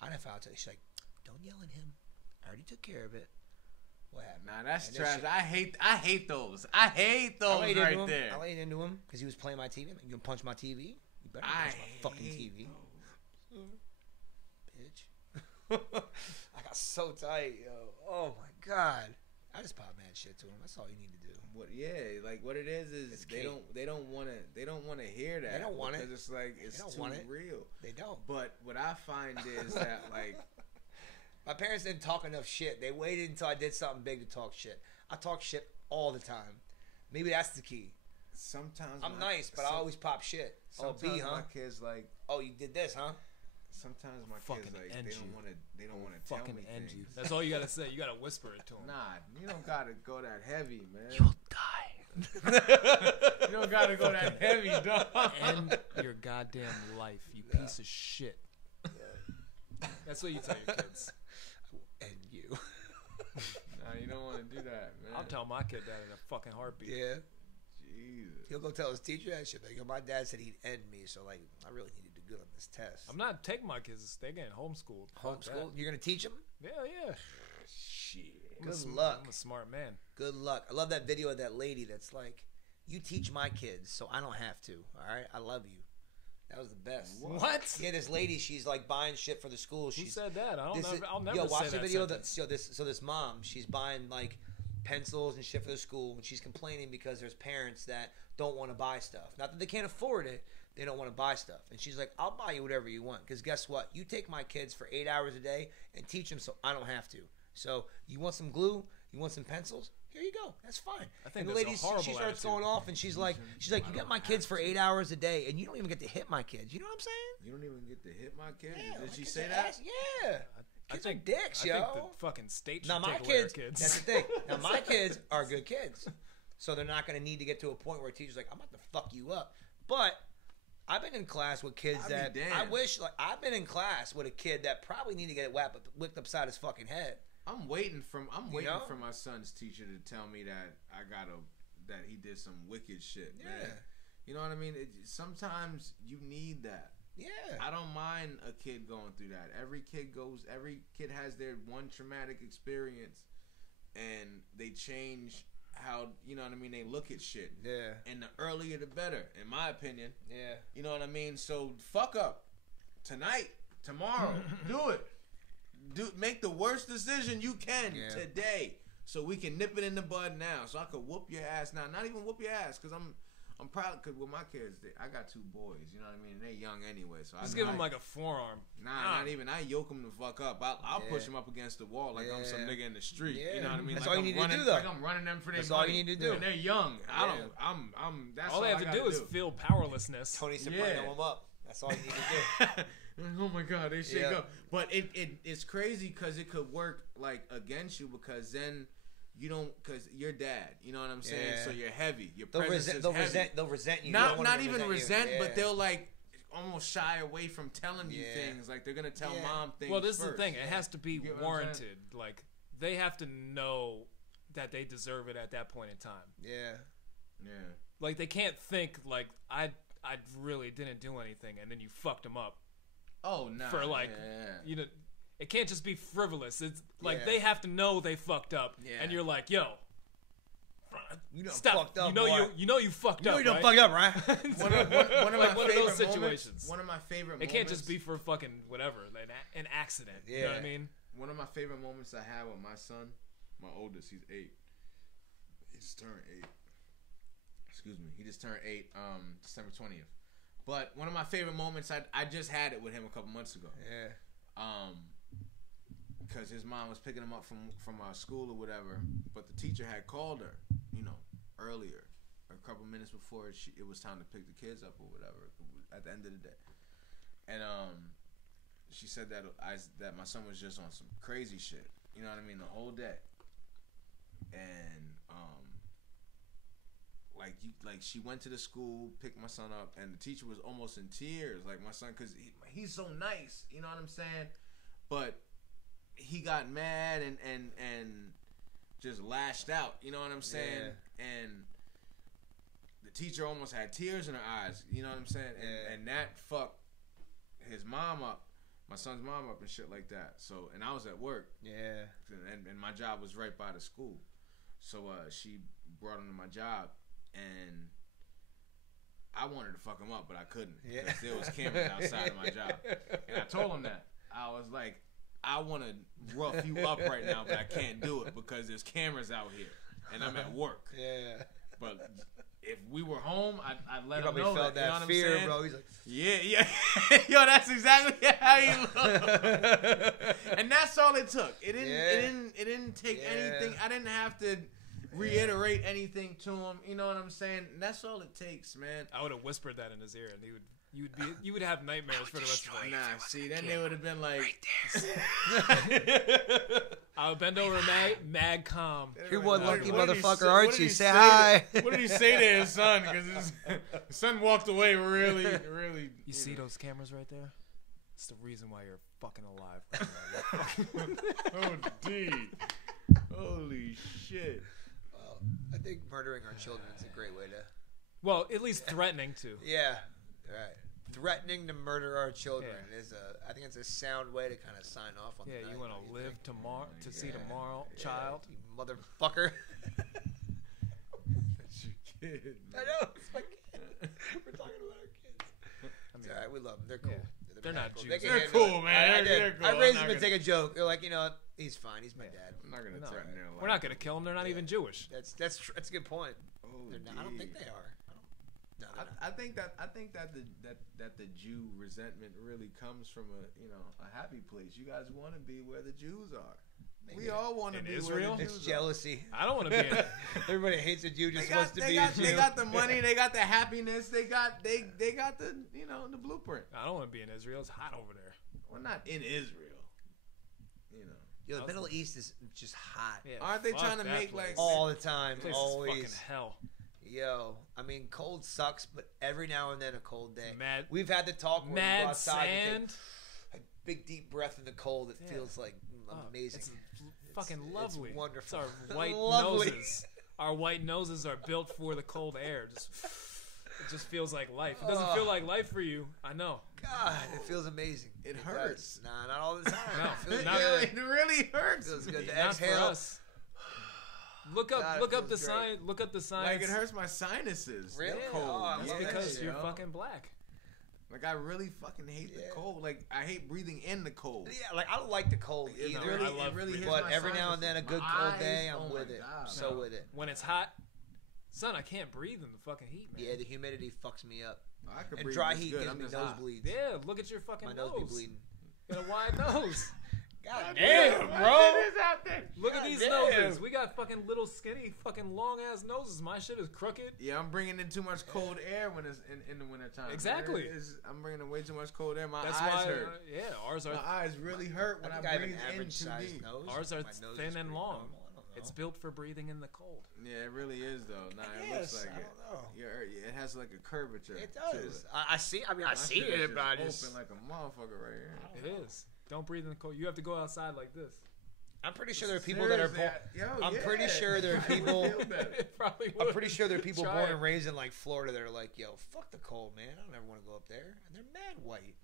I didn't find out till she's like, don't yell at him. I already took care of it. What happened? Nah, that's And then trash. she- I hate those. I hate I those laid into right him. there. I laid into him because he was playing my TV. I'm like, you gonna punch my TV? You better not punch my fucking hate TV. those. Bitch. I got so tight, yo. Oh my god. I just pop mad shit to him. That's all you need to do. What? Yeah, like what it is It's they cake. don't want to hear that. They don't want it. because it's like it's don't too want it. real. They don't. But what I find is that like My parents didn't talk enough shit. They waited until I did something big to talk shit. I talk shit all the time. Maybe that's the key. sometimes I'm nice, but I always pop shit. Oh, sometimes B, huh? my kids like Oh, you did this, huh? sometimes my Fucking kids like end they you. don't want to tell Fucking me end things. you. That's all you gotta say. You gotta whisper it to him. Nah, you don't gotta go that heavy, man. You'll die. You don't gotta go that heavy, dog. End your goddamn life, you piece of shit. That's what you tell your kids. And you. Nah, you don't want to do that, man. I'll tell my kid that in a fucking heartbeat. Yeah. Jesus. He'll go tell his teacher that shit. Like, yo, my dad said he'd end me, so like, I really need to do good on this test. I'm not taking my kids. They're getting homeschooled. Fuck that. Homeschool? You're gonna teach him? Yeah, yeah. Shit. Good luck. I'm a smart man. Good luck. I love that video of that lady that's like, you teach my kids, so I don't have to. All right, I love you. That was the best. What? Yeah, this lady, she's like buying shit for the school. Who She's said that? I'll never yo, say watch the that video. sentence. So this mom, she's buying like pencils and shit for the school, and she's complaining because there's parents that don't want to buy stuff. Not that they can't afford it, they don't want to buy stuff. And she's like, I'll buy you whatever you want, because guess what? You take my kids for 8 hours a day and teach them, so I don't have to. So you want some glue? You want some pencils? Here you go. That's fine. I think and the that's a lady, horrible she starts attitude. going off, and she's like, you got my kids for 8 hours a day, and you don't even get to hit my kids. You know what I'm saying? You don't even get to hit my kids. Yeah, Did my she kids say are that? ass- Yeah. Kids are dicks, I yo. think the fucking state should Now my take away our kids, kids. that's the thing. Now my kids are good kids. So they're not going to need to get to a point where a teacher's like, I'm about to fuck you up. But I've been in class with kids that I wish, like, I've been in class with a kid that probably need to get whipped upside his fucking head. I'm waiting for my son's teacher to tell me that that he did some wicked shit, man. You know what I mean? Sometimes you need that. Yeah. I don't mind a kid going through that. Every kid has their one traumatic experience, and they change how, you know what I mean, they look at shit. Yeah. And the earlier the better, in my opinion. Yeah. You know what I mean? So fuck up tonight, tomorrow. Do it. Make the worst decision you can today, so we can nip it in the bud now. So I could whoop your ass now. Not even whoop your ass, because I'm proud, because with my kids, I got 2 boys. You know what I mean? They're young anyway, so just give them like a forearm. Nah, not even. I yoke them the fuck up. I'll push them up against the wall like I'm some nigga in the street. Yeah. You know what I mean? That's like all you need to do, though. Like I'm running them for their That's money. all you need to do. And they're young. That's all they have to do is feel powerlessness. Tony Soprano them up. That's all you need to do. Oh my God, they should go. But it's crazy because it could work like against you, because then you don't, because you're dad. You know what I'm saying? So you're heavy. Your presence is heavy. They'll resent you. Not even resent, but they'll like almost shy away from telling you things. Like they're gonna tell mom things. Well, this is first. the thing. It has to be warranted. Like they have to know that they deserve it at that point in time. Yeah. Yeah. Like they can't think like I really didn't do anything, and then you fucked them up. Oh no! For like, you know, it can't just be frivolous. It's like they have to know they fucked up, and you're like, yo, you done stop. Fucked up, you know boy. you fucked up. You done fucked up, right? one of my one of those situations. One of my favorite. It can't just be for fucking whatever, like an accident. Yeah. You know what I mean? One of my favorite moments I had with my son, my oldest, he's 8. He just turned 8. Excuse me. He just turned 8, December 20th. But one of my favorite moments, I just had it with him a couple months ago. Yeah. Because his mom was picking him up from school or whatever, but the teacher had called her, you know, earlier, a couple minutes before it was time to pick the kids up or whatever, at the end of the day. And she said that my son was just on some crazy shit, you know what I mean, the whole day. And like she went to the school, picked my son up, and the teacher was almost in tears, like my son, because he's so nice, you know what I'm saying? But he got mad and just lashed out, you know what I'm saying? Yeah. And the teacher almost had tears in her eyes, you know what I'm saying? And that fucked his mom up, my son's mom up and shit like that. So, and I was at work. Yeah. And my job was right by the school. So she brought him to my job. And I wanted to fuck him up, but I couldn't. Yeah. Because there was cameras outside of my job. And I told him that. I was like, I want to rough you up right now, but I can't do it because there's cameras out here. And I'm at work. Yeah. But if we were home, I'd let him know felt that. You know what fear, I'm saying? bro. He's like, yeah. Yo, that's exactly how he looked. And that's all it took. It didn't take anything. I didn't have to reiterate anything to him, you know what I'm saying? And that's all it takes, man. I would have whispered that in his ear, and you would have nightmares for the rest of your life. Nah, see, then they would have been like, I would bend over mad calm. You one lucky motherfucker, aren't you? Say hi. What did he say to his son? Because his son walked away really. You see those cameras right there? It's the reason why you're fucking alive right now. Oh, D. Holy shit. I think murdering our children is a great way to... Well, at least threatening to. Yeah, right. Threatening to murder our children is I think it's a sound way to kind of sign off on the night. Yeah, you want to live tomorrow, to see tomorrow, child. You motherfucker. That's your kid. Man. I know, it's my kid. We're talking about our kids. I mean, it's all right, we love them. They're cool. Yeah. They're not cool. Jews. They're cool, man. They're cool. I raised them to take a joke. They're like, you know, he's fine. He's my dad. I'm not gonna threaten their life. We're not gonna kill them. They're not even Jewish. That's a good point. I don't think they are. I think that the Jew resentment really comes from a happy place. You guys want to be where the Jews are. We all want to be Israel. Where the Jews it's jealousy. I don't want to be in Everybody hates a Jew. Just wants to be a Jew. They got the money. They got the happiness. They got the the blueprint. I don't want to be in Israel. It's hot over there. We're not in Israel. Yo, the Middle East is just hot. Yeah, Aren't they trying to make place. like All the time, Place always. is fucking hell. Yo, I mean, cold sucks, but every now and then a cold day. Mad, We've had the talk where we go mad outside and sand. take a big deep breath in the cold. It Yeah. feels like amazing. It's fucking lovely. It's wonderful. It's our white Lovely. noses. Our white noses are built for the cold air. It just feels like life. It doesn't feel like life for you. I know. God, it feels amazing. It does. hurts. Nah, not all the time. No, It feels not- good. it really hurts. Feels good to Not for exhale. us. Look up, God, it look up the feels great. sign. Look up the signs. Like it hurts my sinuses. Really? The cold. Oh, It's yeah, because yeah. you're fucking black. Like I really fucking hate the Yeah. cold. Like I hate breathing in the cold. Yeah, like I don't like the cold It either. really, I love it really hits but my every now and then a sinuses. good My cold eyes, day, oh I'm my with it. God. So with it. When it's hot, son, I can't breathe in the fucking heat, man. Yeah, the humidity fucks me up. I could And breathe dry this heat good. gives I'm me just hot. nosebleeds. Yeah, look at your fucking My nose. nose be bleeding. You got a wide nose. God Damn, bro. It is out there. Look at God these damn. noses. We got fucking little skinny fucking long ass noses. My shit is crooked. Yeah, I'm bringing in too much cold air when it's in the wintertime. Exactly. I'm bringing in way too much cold air. My That's eyes why, hurt. yeah, ours are My eyes really hurt when I I, think I have breathe an in average too sized deep. nose. Ours are My nose is thin and pretty long. normal. I don't know. It's built for breathing in the cold. Yeah, it really is though. Nah, it Yes, looks like I it. don't know. It has like a curvature. It to does. it. I see. I mean, I My see shit is it, but I just. open like a motherfucker right here. It is. Don't breathe in the cold. You have to go outside like this. I'm pretty sure there are people that are. I'm pretty sure there are people. It probably would. I'm pretty sure there are people Try born it. and raised in like Florida that are like, yo, fuck the cold, man. I don't ever want to go up there. And they're mad white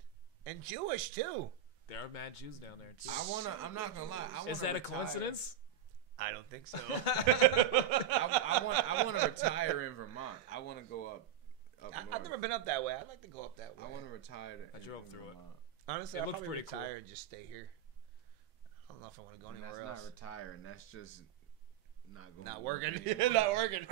and Jewish too. There are mad Jews down there too. I'm not gonna lie. I wanna Is that a retire. coincidence? I don't think so. I want to retire in Vermont. I want to go up north. I've never been up that way. I'd like to go up that way. I want to retire. I drove through it. Honestly, It I'd looks probably pretty cool. retire and just stay here. I don't know if I want to go And anywhere that's else. not retiring. That's just not going. Not working. anywhere. Not working.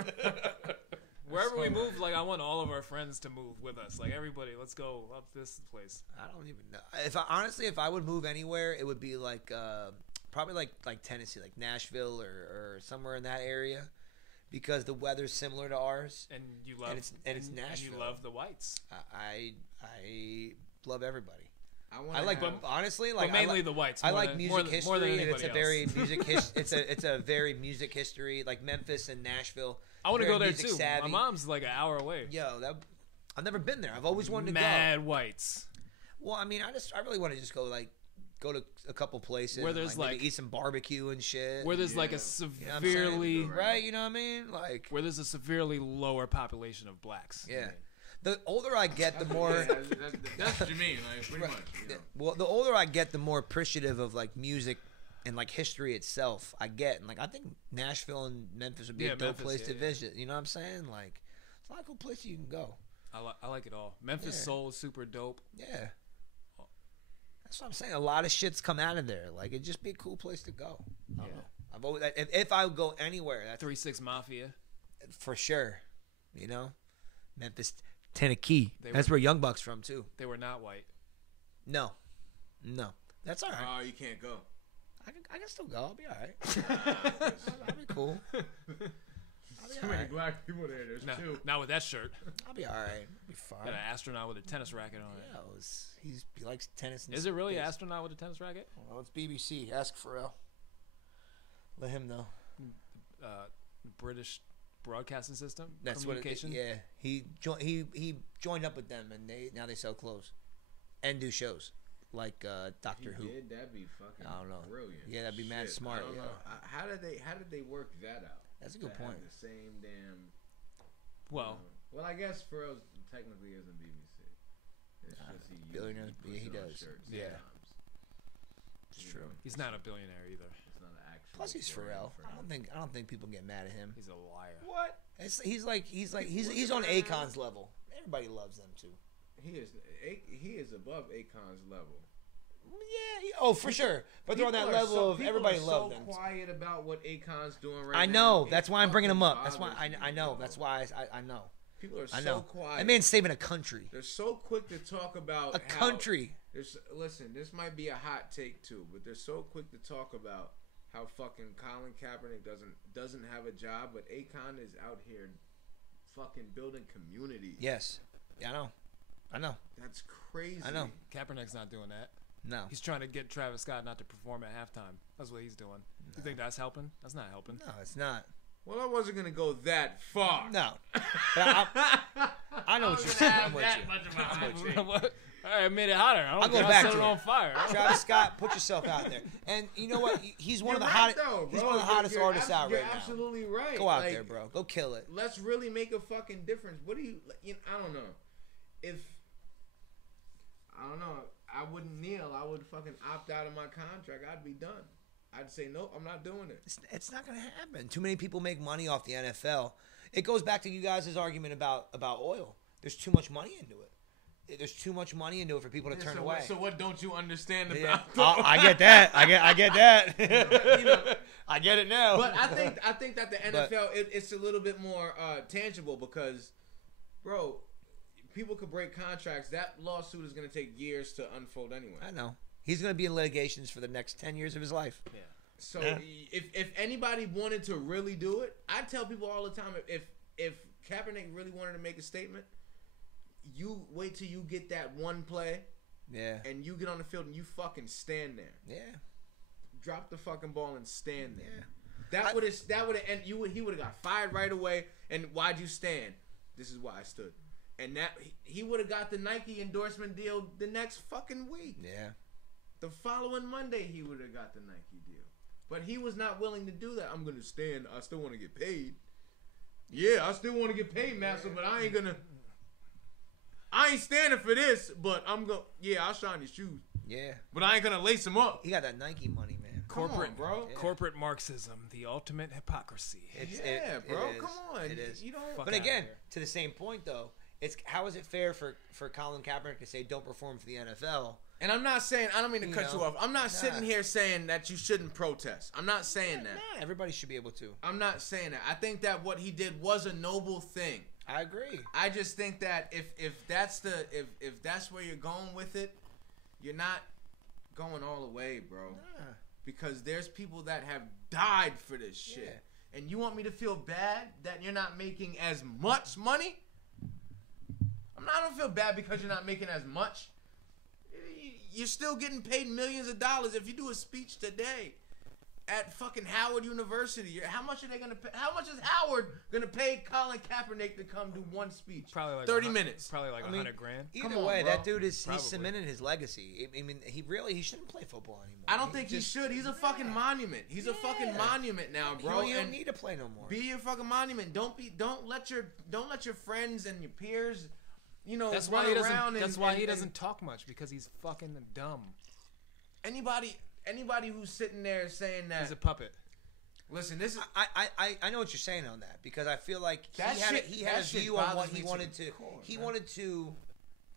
Wherever we move, like I want all of our friends to move with us. Like everybody, let's go up this place. I don't even know. If I would move anywhere, it would be like probably like Tennessee, like Nashville or somewhere in that area, because the weather's similar to ours. And you love And it's and Nashville. you love the whites. I love everybody. wanna I like, have- but honestly, like But mainly I like, the whites. I more like than- music more than- history, more than and anybody it's a else. very music it's a very music history, like Memphis and Nashville. I want to very go there music too. savvy. My mom's like an hour away. Yo, I've never been there. I've always wanted to go. Mad whites. Well, I mean, I really want to just go to a couple places Where and, there's, maybe like- eat some barbecue and shit. Where there's like a Yeah. You know what I'm saying? severely Right, you know what I mean? Like, where there's a severely lower population of blacks. yeah. The older I get, the more. That's what you mean, like pretty much. You know. Well, the older I get, the more appreciative of like music and like history itself I get. And like, I think Nashville and Memphis would be Yeah, a dope Memphis, place yeah, to yeah. visit. You know what I'm saying? Like, it's a lot of cool places you can go. I like it all. Memphis Yeah. soul is super dope. Yeah. That's what I'm saying. A lot of shit's come out of there. Like, it'd just be a cool place to go. I don't Yeah. know. I've always, if I would go anywhere, that's 3-6 Mafia. for sure. You know, Memphis, Tennessee. They That's were- where Young Buck's from too. They were not white. No, that's all right. Oh, you can't go. I can still go. I'll be all right. Nah, I'll be cool. I'll be too all many right. black people there. There's No, two. not with that shirt. I'll be all right. I'll be fine. Got an astronaut with a tennis racket on it. Yeah, he likes tennis. And Is it really an space. astronaut with a tennis racket? Well, it's BBC. Ask Pharrell. Let him know. British broadcasting system. That's what. Communication. Yeah, he joined up with them, and now they sell clothes and do shows like Doctor Who. Did that'd be fucking I don't know. brilliant. Yeah, that'd be mad Shit, smart, I don't yeah. know. How did they work that out? That's a good To have point. The same damn. Well, Well, I guess Pharrell technically isn't BBC. It's Nah, just he billionaires, puts yeah, he it on does. shirts Yeah. sometimes. It's You true. know, he's not a billionaire either. It's not an actual. Plus, he's story Pharrell. for I him. don't think people get mad at him. He's a liar. What? He's on Akon's level. Everybody loves them too. He is above Akon's level. Yeah. For sure. But they're on that level of everybody loves them. So quiet about what Akon's doing right now. I know. It That's why I'm bringing him up. fucking That's why bothers I me, know. bro. That's why I know. People are I so know. quiet. That man's saving a country. They're so quick to talk about A country. Listen, this might be a hot take too, but they're so quick to talk about how fucking Colin Kaepernick doesn't have a job, but Akon is out here fucking building community. Yes. Yeah, I know. That's crazy. I know. Kaepernick's not doing that. No. He's trying to get Travis Scott not to perform at halftime. That's what he's doing. No. You think that's helping? That's not helping. No, it's not. Well, I wasn't gonna go that far. No. But I know what you're saying. I'm with you. I made it hotter. I'll go back to it. On fire. Travis Scott, put yourself out there. And you know what? He's one of the hottest. He's one of the hottest artists out right now. You're absolutely right. Go out there, bro. Go kill it. Let's really make a fucking difference. What do you? I don't know. If I don't know, I wouldn't kneel. I would fucking opt out of my contract. I'd be done. I'd say nope. I'm not doing it. It's not gonna happen. Too many people make money off the NFL. It goes back to you guys' argument about oil. There's too much money into it. There's too much money into it for people to turn away. So what don't you understand about? I get that. I get that. I get it now. But I think that the NFL it's a little bit more tangible because, bro, people could break contracts. That lawsuit is going to take years to unfold anyway. I know. He's going to be in litigations for the next 10 years of his life. Yeah. So if anybody wanted to really do it, I tell people all the time if Kaepernick really wanted to make a statement. You wait till you get that one play, and you get on the field and you fucking stand there. Yeah, drop the fucking ball and stand there. Yeah. That would have and he would have got fired right away. And why'd you stand? This is why I stood. And that he would have got the Nike endorsement deal the next fucking week. Yeah, the following Monday he would have got the Nike deal. But he was not willing to do that. I'm gonna stand. I still want to get paid. Yeah, I still want to get paid, Master, but I ain't gonna. I ain't standing for this, but I'm going. Yeah, I'll shine your shoes. Yeah, but I ain't gonna lace them up. He got that Nike money, man. Corporate, on, bro. Yeah. Corporate Marxism, the ultimate hypocrisy. Bro. Come on. It is. You don't. But again, to the same point though, it's how is it fair for Colin Kaepernick to say don't perform for the NFL? And I'm not saying. I don't mean to cut you off. I'm not sitting here saying that you shouldn't protest. I'm not saying that. Nah, everybody should be able to. I'm not saying that. I think that what he did was a noble thing. I agree. I just think that if that's where you're going with it, you're not going all the way, bro. Nah. Because there's people that have died for this shit. Yeah. And you want me to feel bad that you're not making as much money? I don't feel bad because you're not making as much. You're still getting paid millions of dollars if you do a speech today at fucking Howard University. How much are they gonna pay? How much is Howard gonna pay Colin Kaepernick to come do one speech? Probably like 30 minutes. Probably like $100,000. Either way, bro. that dude he's cemented his legacy. I mean, he shouldn't play football anymore. I don't think he should. He's a fucking monument. He's a fucking monument now, bro. You don't need to play no more. Be your fucking monument. Don't let your friends and your peers, that's run why he around. That's why he doesn't talk much because he's fucking dumb. Anybody who's sitting there saying that he's a puppet. Listen, this is I know what you're saying on that because I feel like he had a view on what he wanted to. He wanted to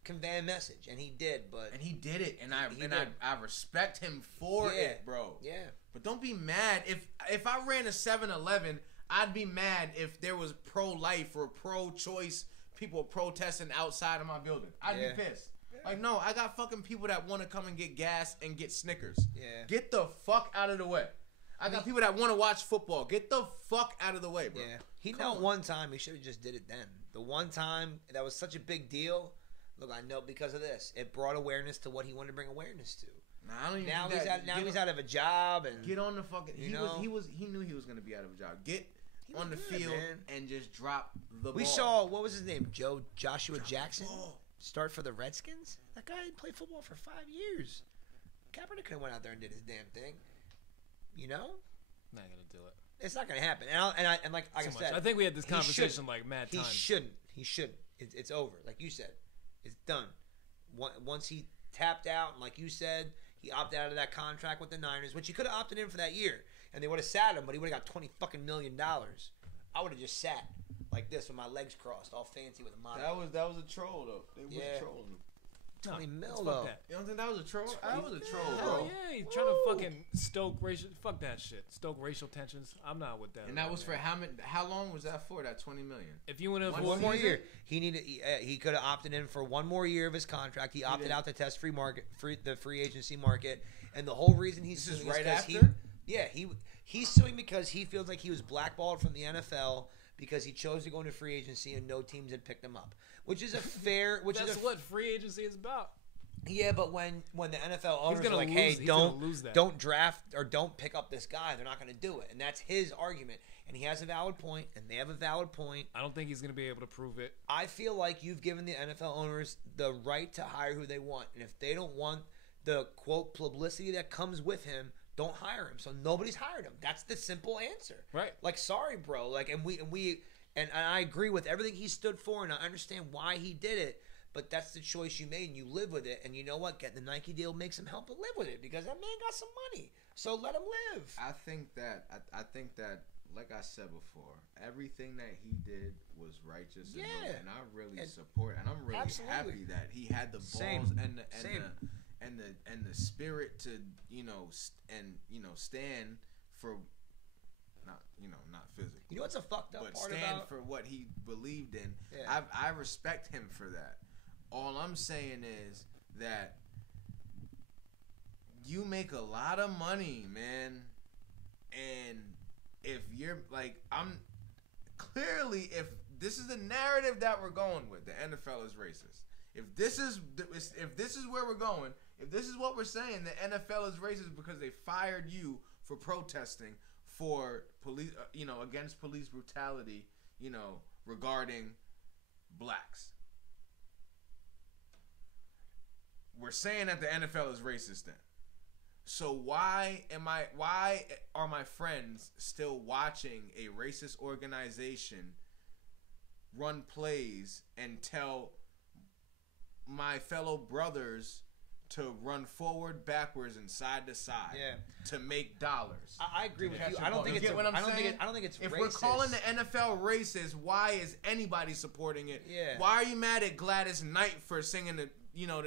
convey a message, and he did. And he did it, and I respect him for it, bro. Yeah. But don't be mad if I ran a 7-Eleven. I'd be mad if there was pro-life or pro-choice people protesting outside of my building. I'd be pissed. Like, no, I got fucking people that want to come and get gas and get Snickers. Yeah. Get the fuck out of the way. I got people that want to watch football. Get the fuck out of the way, bro. Yeah. He knelt one time. He should have just did it then. The one time that was such a big deal. Look, I know because of this. It brought awareness to what he wanted to bring awareness to. Nah, I don't even now he's out of a job and get on the fucking. He knew he was going to be out of a job. Get on the field and just drop the ball. We saw what was his name? Joshua Jackson. Start for the Redskins? That guy played football for 5 years. Kaepernick could have went out there and did his damn thing. You know? Not gonna do it. It's not gonna happen. And like I said, I think we had this conversation like mad times. He shouldn't. It's over. Like you said, it's done. Once he tapped out, and like you said, he opted out of that contract with the Niners, which he could have opted in for that year, and they would have sat him, but he would have got $20 million. I would have just sat like this with my legs crossed, all fancy with a monitor. That was a troll though. They was trolling him. $20 million though. You don't think that was a troll? That was a troll, bro. bro. Yeah, he's trying to fucking stoke racial. Fuck that shit. Stoke racial tensions. I'm not with that. And that was for how long was that for? That $20 million. If you want to one more year, he could have opted in for one more year of his contract. He opted out to test the free agency market, and the whole reason he's suing right after. He's suing because he feels like he was blackballed from the NFL because he chose to go into free agency and no teams had picked him up, which is a fair. That's what free agency is about. Yeah, but when the NFL owners gonna are like, lose- hey, he's gonna lose that. don't draft or don't pick up this guy, they're not going to do it. And that's his argument. And he has a valid point, and they have a valid point. I don't think he's going to be able to prove it. I feel like you've given the NFL owners the right to hire who they want. And if they don't want the, quote, publicity that comes with him, don't hire him. So nobody's hired him. That's the simple answer. Right. Like, sorry, bro. Like, and I agree with everything he stood for, and I understand why he did it. But that's the choice you made, and you live with it. And you know what? Getting the Nike deal makes him help to live with it because that man got some money. So let him live. I think that like I said before, everything that he did was righteous. Yeah. And I really support, and I'm really Absolutely. happy that he had the balls Same. and the spirit to stand for not physically. You know what's a fucked up but part stand about? for what he believed in. Yeah. I respect him for that. All I'm saying is that you make a lot of money, man, and if you're like, if this is the narrative that we're going with, the NFL is racist. If this is where we're going, if this is what we're saying, the NFL is racist because they fired you for protesting for police, against police brutality, regarding blacks. We're saying that the NFL is racist then. So why are my friends still watching a racist organization run plays and tell my fellow brothers to run forward, backwards, and side to side to make dollars? I agree with you. I don't think it's. I don't think it's if racist. we're calling the NFL racist, why is anybody supporting it? Yeah. Why are you mad at Gladys Knight for singing the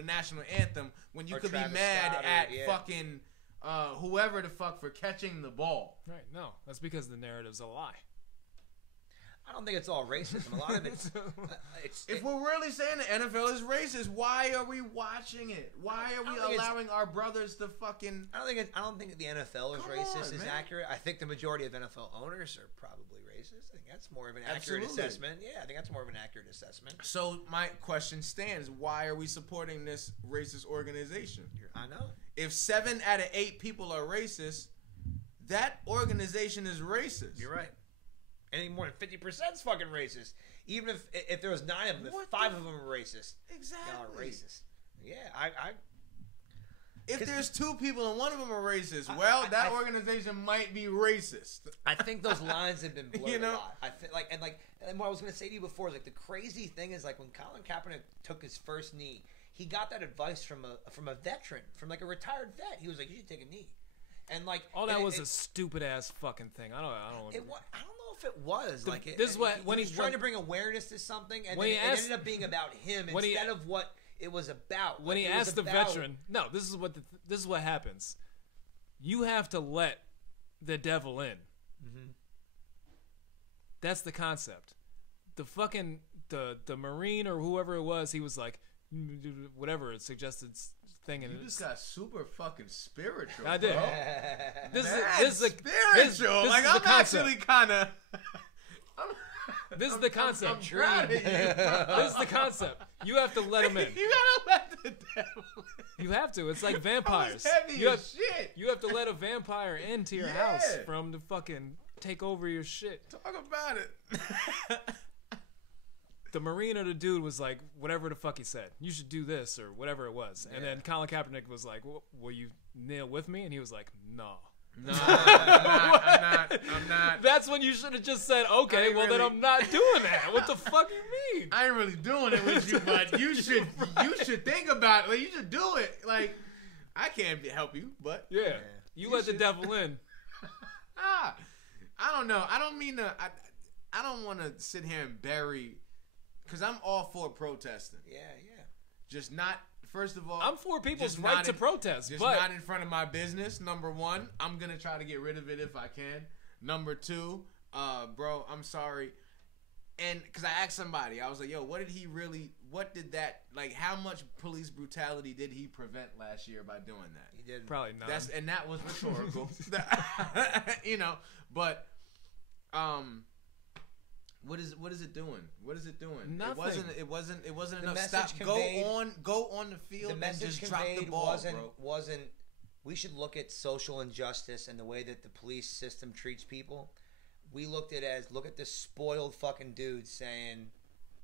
national anthem when you Or could Travis be mad Scott at or- fucking whoever the fuck for catching the ball? Right. No, that's because the narrative's a lie. I don't think it's all racism. A lot of it's. If we're really saying the NFL is racist, why are we watching it? Why are we allowing our brothers to fucking? I don't think the NFL is Come racist. on, Is man. accurate. I think the majority of NFL owners are probably racist. I think that's more of an accurate Absolutely. assessment. Yeah, I think that's more of an accurate assessment. So my question stands: why are we supporting this racist organization? I know. If 7 out of 8 people are racist, that organization is racist. You're right. Anything more than 50% is fucking racist. Even if there was 9 of them, if What 5 the- of them are racist, Exactly. y'all are racist. Yeah, If there's 2 people and one of them are racist, I- that I- organization might be racist. I think those lines have been blurred You know? a lot. I think and what I was gonna say to you before is like the crazy thing is like when Colin Kaepernick took his first knee, he got that advice from a veteran, from like a retired vet. He was like, "You should take a knee," and like All that and was a stupid ass fucking thing. I don't. I don't know if it was like it, this is what- he when was he- trying when- to bring awareness to something, and when then he it asked- ended up being about him when he- instead of what it was about. When Like, he it was asked the about- veteran, no, this is what happens. You have to let the devil in. Mm-hmm. That's the concept. The fucking the Marine or whoever it was, he was like, whatever it suggested thing, and You just got super fucking spiritual. I did. Bro. This Mad is the spiritual. this Like is the I'm concept. actually kind of. This is the concept. I'm proud of you. This is the concept. You have to let him in. You gotta let the devil in. You have to. It's like That vampires. was heavy You as have, shit. you have to let a vampire into your house Yeah. from to fucking take over your shit. Talk about it. The Marine or the dude was like, whatever the fuck he said, you should do this or whatever it was. And then Colin Kaepernick was like, will you kneel with me? And he was like, no. No, I'm not. That's when you should have just said, okay, ain't well then really- I'm not doing that. What the fuck do you mean? I ain't really doing it with you, but you should think about it. Like, you should do it. Like, I can't help you, but Yeah. You let the should. devil in. I don't know. I don't mean to. I don't want to sit here and bury, because I'm all for protesting. Yeah. Just not. First of all, I'm for people's just right not to in- protest, Just but not in front of my business. Number 1, I'm gonna try to get rid of it if I can. Number 2, bro, I'm sorry. And because I asked somebody, I was like, yo, what did that, like, how much police brutality did he prevent last year by doing that? He did. probably not. And that was rhetorical. But What is it doing? What is it doing? Nothing. It wasn't The enough. message Stop. conveyed- Go on the field The and message just drop the conveyed ball, wasn't. bro. We should look at social injustice and the way that the police system treats people. We looked at it as look at this spoiled fucking dude saying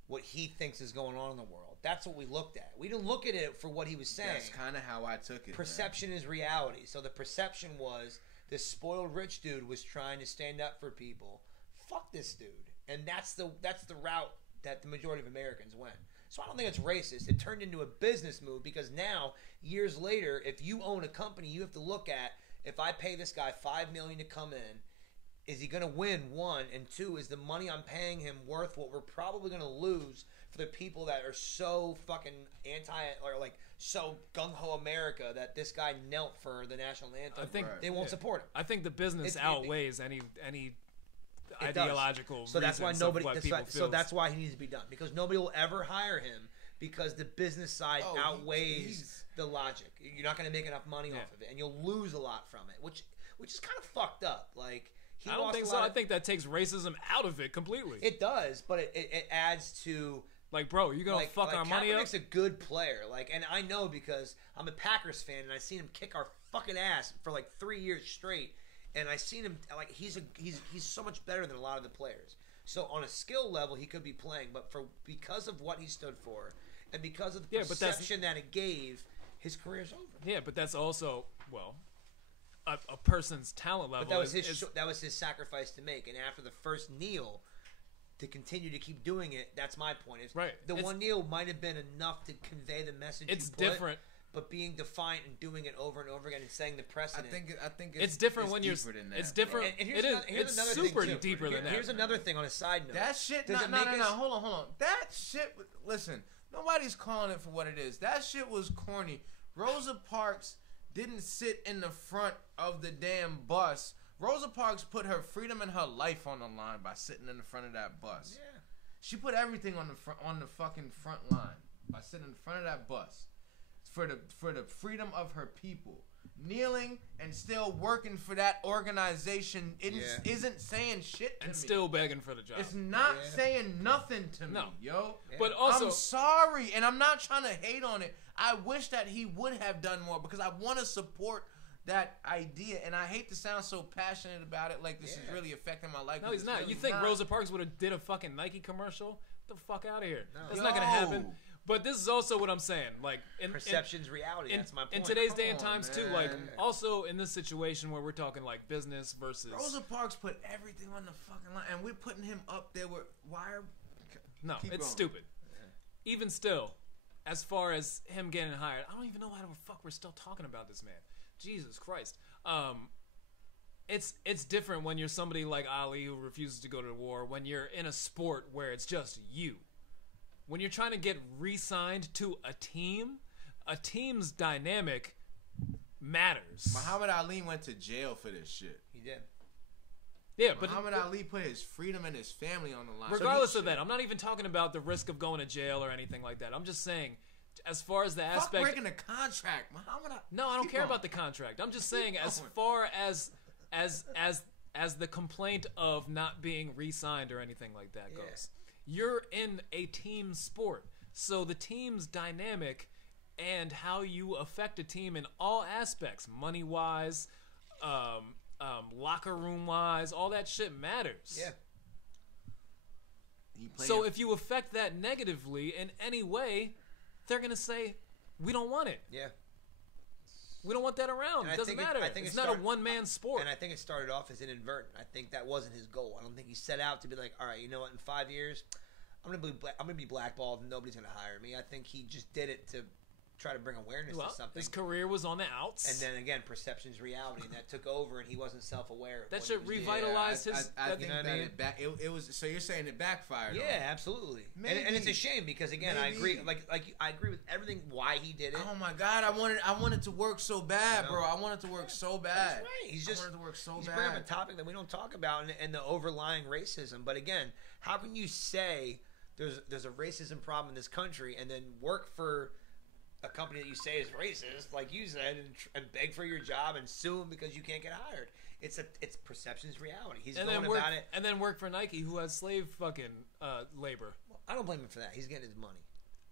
what he thinks is going on in the world. That's what we looked at. We didn't look at it for what he was saying. That's kind of how I took it. Perception is reality. So the perception was this spoiled rich dude was trying to stand up for people. Fuck this dude. And that's the route that the majority of Americans went. So I don't think it's racist. It turned into a business move because now, years later, if you own a company, you have to look at if I pay this guy $5 million to come in, is he going to win? One, and two, is the money I'm paying him worth what we're probably going to lose for the people that are so fucking so gung ho America that this guy knelt for the national anthem? I think they won't support him. I think the business outweighs any It ideological. So that's why reasons nobody. of what That's people why, so feels. that's why he needs to be done because nobody will ever hire him because the business side outweighs the logic. You're not going to make enough money off of it, and you'll lose a lot from it, which is kind of fucked up. Like he I don't lost think a so. lot I think that takes racism out of it completely. it does, but it adds to. Like, bro, you gonna fuck our money up? Kaepernick's a good player, and I know because I'm a Packers fan and I seen him kick our fucking ass for 3 years straight, and I seen him he's so much better than a lot of the players. So on a skill level, he could be playing, but because of what he stood for, and because of the perception that it gave, his career's over. Yeah, but that's also a person's talent level. But that was his sacrifice to make, and after the first kneel. To continue to keep doing it, that's my point. One kneel might have been enough to convey the message. It's different, but being defiant and doing it over and over again and saying the precedent. I think it's different when you're. It's different. And Here's it's super deeper than that. Here's another thing on a side note. That shit. No. Hold on. That shit. Listen, nobody's calling it for what it is. That shit was corny. Rosa Parks didn't sit in the front of the damn bus. Rosa Parks put her freedom and her life on the line by sitting in the front of that bus. Yeah. She put everything on the fucking front line by sitting in front of that bus for the freedom of her people. Kneeling and still working for that organization isn't saying shit to me. And still begging for the job. It's not saying nothing to me, yo. Yeah. But also, I'm sorry, and I'm not trying to hate on it. I wish that he would have done more because I want to support that idea, and I hate to sound so passionate about it like this is really affecting my life. No, he's not. Really you think not. Rosa Parks would have did a fucking Nike commercial? Get the fuck out of here. No. That's not going to happen. But this is also what I'm saying. Perception's reality. That's my point. In today's day and times, too, also in this situation where we're talking, business versus... Rosa Parks put everything on the fucking line, and we're putting him up there with wire... No, it's stupid. Yeah. Even still, as far as him getting hired, I don't even know why the fuck we're still talking about this man. Jesus Christ. It's different when you're somebody like Ali who refuses to go to war, when you're in a sport where it's just you. When you're trying to get re-signed to a team's dynamic matters. Muhammad Ali went to jail for this shit. He did. Yeah, Muhammad Ali put his freedom and his family on the line. Regardless of that, I'm not even talking about the risk of going to jail or anything like that. I'm just saying... As far as the aspect, fuck breaking the contract, Muhammad. No, I don't care about the contract. I'm just saying, as far as the complaint of not being re-signed or anything like that goes, you're in a team sport, so the team's dynamic and how you affect a team in all aspects, money wise, locker room wise, all that shit matters. Yeah. So if you affect that negatively in any way, they're going to say, we don't want it. Yeah. We don't want that around. It doesn't matter. It's not a one-man sport. And I think it started off as inadvertent. I think that wasn't his goal. I don't think he set out to be like, all right, you know what, in 5 years, I'm gonna be blackballed and nobody's going to hire me. I think he just did it to try to bring awareness to something. His career was on the outs. And then again, perception's reality, and that took over, and he wasn't self-aware of that shit revitalized his... I think that it was... So you're saying it backfired? Yeah, absolutely. And it's a shame because again, I agree. I agree with everything. Why he did it. Oh my god, I wanted to work so bad, bro. I wanted to work so bad. That's right. He's wanted to work so bad. He's bringing up a topic that we don't talk about, and the overlying racism. But again, how can you say there's a racism problem in this country and then work for a company that you say is racist, like you said, and beg for your job and sue them because you can't get hired? it's perception's reality. He's and going then work, about it. and then work for Nike, who has slave fucking labor. I don't blame him for that. He's getting his money.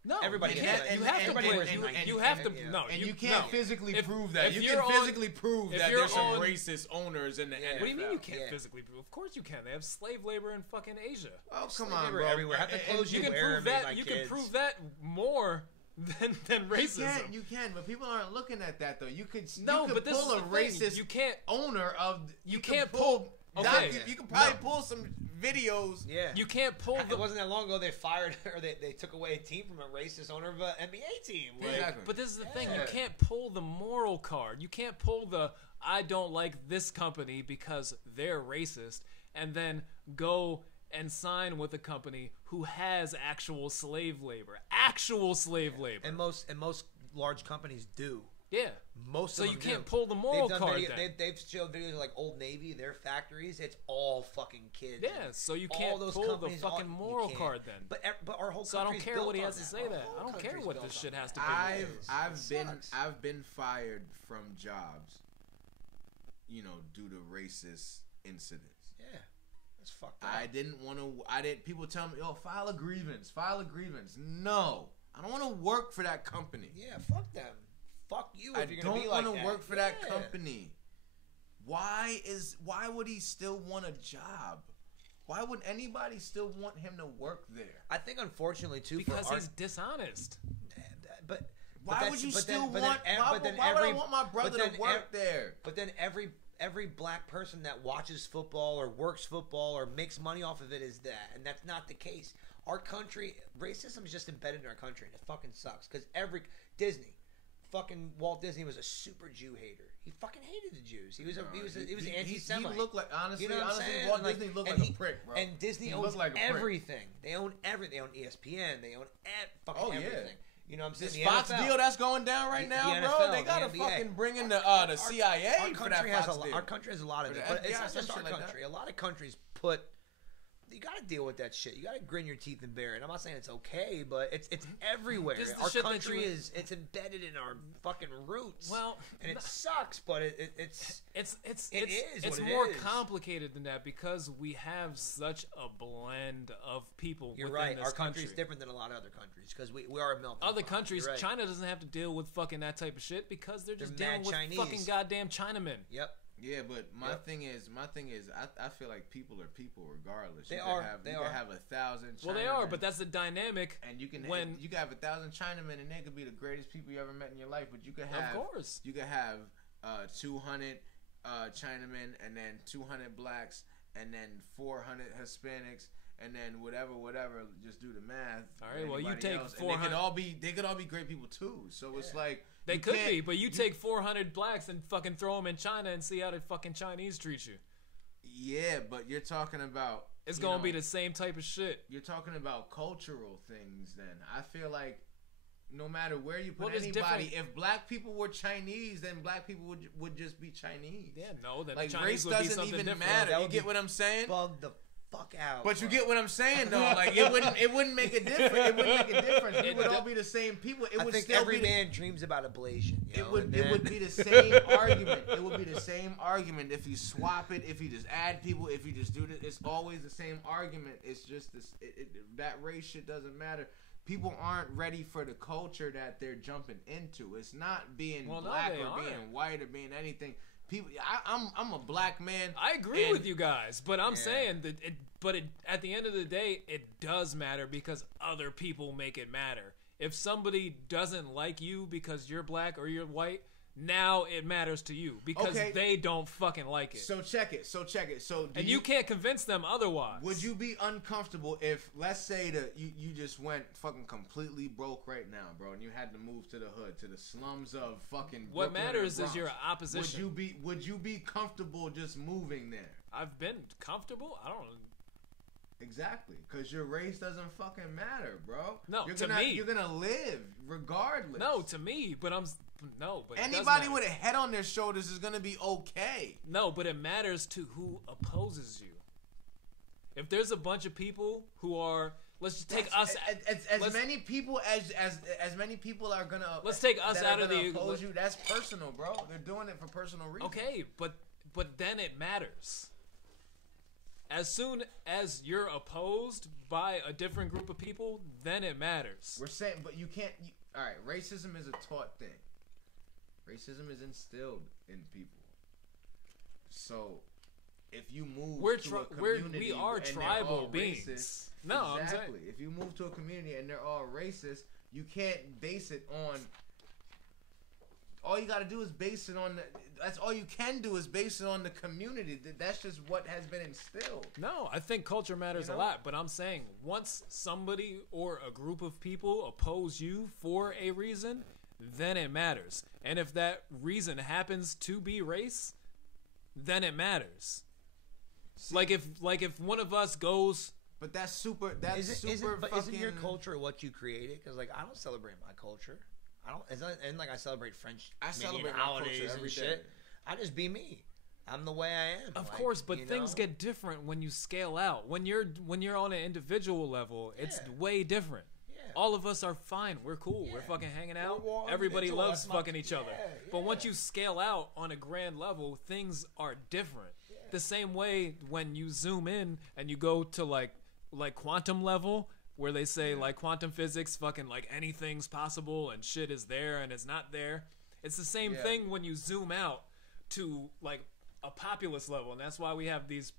No, everybody you gets can't. it. You have to Everybody prove wears it. Nike. You have to. Yeah. No, And you can't physically prove that. You can physically prove that there's some racist owners in the NFL. What do you mean you can't physically prove? Of course you can. They have slave labor in fucking Asia. Oh, come Slave on, labor bro. everywhere. Have the clothes You you can wear prove made that. by You kids. can prove that more than racism. You can, but people aren't looking at that though. You could but this pull is a the thing. racist You can't. owner of. You can't pull. Okay. Okay. You can probably pull some videos. Yeah. You can't pull It the. wasn't that long ago they fired or they took away a team from a racist owner of an NBA team. Like, Exactly. But this is the thing. Yeah. You can't pull the moral card. You can't pull the I don't like this company because they're racist and then go and sign with a company who has actual slave labor. Actual slave labor. And most large companies do. Yeah. Most So of you them can't do. pull the moral They've done card video, then. They've showed videos of like Old Navy, their factories. It's all fucking kids. Yeah, so you All can't those pull the companies, fucking you moral can't. card then. But our whole So I don't country's care built what he on has to say Our that. whole I don't care country's what built this on shit that. has to be. I've been fired from jobs, due to racist incidents. Yeah, that's fucked up. I didn't want to. People tell me, "Oh, file a grievance. File a grievance." No, I don't want to work for that company. Yeah, fuck them. Fuck you if I you're gonna be don't like want that. to work for that Yeah. company. Why would he still want a job? Why would anybody still want him to work there? I think unfortunately too Because for he's dishonest. but Why would you still want? why Why would I want my brother to work there? But then every black person that watches football or works football or makes money off of it is that, and that's not the case. Our country, racism is just embedded in our country, and it fucking sucks. Because fucking Walt Disney was a super Jew hater. He fucking hated the Jews. He was anti-Semite. He looked like honestly, what I'm saying? Walt Like, Disney looked and like he- a prick, bro. And Disney He owns looked like a prick. everything. They own everything. They own ESPN. They own fucking everything. You know what I'm saying? This The Fox NFL. deal that's going down right The now, NFL, bro. They gotta the NBA. fucking bring in the CIA Our for that country has Fox deal. our country has a lot of For it, the but it's FBI, not just some our shit like country. that. A lot of countries put. You got to deal with that shit. You got to grin your teeth and bear it. I'm not saying it's okay, but it's everywhere. This is the Our shit that country you- it's embedded in our fucking roots. Well, and it sucks, but it's it's what it more is. complicated than that because we have such a blend of people. You're within right. This Our country. country's different than a lot of other countries because we are a melting Other pot. countries, You're right. China doesn't have to deal with fucking that type of shit because they're just They're dealing mad with Chinese. fucking goddamn Chinamen. Yep. Yeah, but my Yep. thing is, I feel like people are people regardless. They you are. Can They are. have 1,000. Well, they are, but that's the dynamic. and you can when you can have 1,000 Chinamen, and they could be the greatest people you ever met in your life. But you could have, of course, you could have 200 Chinamen, and then 200 blacks, and then 400 Hispanics. And then whatever, just do the math. All right, well, you take else. 400. And they could all be great people too. So it's like They you could can't- be, but you take 400 blacks and fucking throw them in China and see how the fucking Chinese treat you. Yeah, but you're talking about It's gonna be the same type of shit. You're talking about cultural things. Then I feel like no matter where you put Well, there's anybody, different- if black people were Chinese, then black people would just be Chinese. Yeah, no, then like the Chinese race would be doesn't something even different. matter. That You would get be what I'm saying? Bug the fuck out. But you bro. get what I'm saying, though. Like it wouldn't make a difference. It wouldn't make a difference. We It would do- all be the same people. It I would think still every be man dreams about ablation. You know, It would and it then- would be the same argument. It would be the same argument if you swap it, if you just add people, if you just do this. It's always the same argument. It's just this. That race shit doesn't matter. People aren't ready for the culture that they're jumping into. It's not being black they or aren't. being white or being anything. People, I'm a black man. I agree and- with you guys, but I'm Yeah. saying that at the end of the day, it does matter because other people make it matter. If somebody doesn't like you because you're black or you're white, now it matters to you because Okay. they don't fucking like it. So check it. So And you can't convince them otherwise. Would you be uncomfortable if, let's say, that you just went fucking completely broke right now, bro, and you had to move to the hood, to the slums of fucking What Brooklyn or matters Bronx? is your opposition. Would you be comfortable just moving there? I've been comfortable. I don't. Exactly, because your race doesn't fucking matter, bro. No, you're gonna live regardless. No, to me, but but it does anybody matter. with a head on their shoulders is gonna be okay. No, but it matters to who opposes you. If there's a bunch of people who are, let's just take us. As many people as many people are gonna. Let's take us that are out of gonna the. oppose you. That's personal, bro. They're doing it for personal reasons. Okay, but But then it matters. As soon as you're opposed by a different group of people, then it matters. We're saying, but you can't. All right, racism is a taught thing. Racism is instilled in people. So, if you move to a community we are and tribal they're all beings. Racist, No, exactly. I'm saying, If you move to a community and they're all racist, you can't base it on. All you got to do is base it on. That's all you can do is base it on the community. That's just what has been instilled. no, I think culture matters a lot, but I'm saying once somebody or a group of people oppose you for a reason, then it matters. And if that reason happens to be race, then it matters. See, like if one of us goes, but that's super. That's super. But fucking, isn't your culture what you created? Because like I don't celebrate my culture. I don't. It's not, and like I celebrate French. I celebrate my holidays culture every and day. shit. I just be me. I'm the way I am. of like, course, but you things know? get different when you scale out. When you're on an individual level, it's Yeah. way different. Yeah. All of us are fine. We're cool. We're Yeah. fucking hanging out. We're all Everybody individual. loves That's my- fucking each other. Yeah, But yeah. once you scale out on a grand level, things are different. The same way when you zoom in and you go to like quantum level, where they say like quantum physics, fucking like anything's possible and shit is there and it's not there. It's the same Yeah. thing when you zoom out to like a populace level, and that's why we have these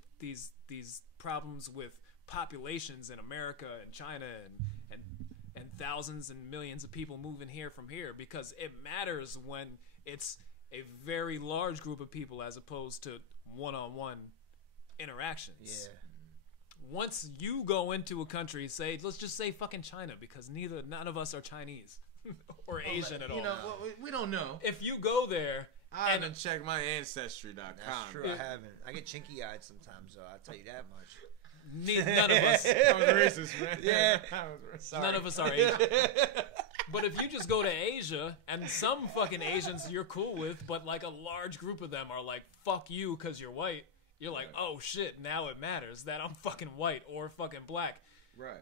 problems with populations in America and China and thousands and millions of people moving here from here, because it matters when it's a very large group of people as opposed to one-on-one interactions. Yeah. Once you go into a country, say, let's just say fucking China, because none of us are Chinese or Asian at all. You know, we don't know. If you go there, I haven't checked my ancestry.com. That's true. I haven't. I get chinky eyed sometimes, so I'll tell you that much. none of us. I was racist, man. Yeah. I was racist. Sorry. None of us are Asian. But if you just go to Asia, and some fucking Asians you're cool with, but like a large group of them are like, fuck you because you're white, you're like, oh shit, now it matters that I'm fucking white or fucking black. Right.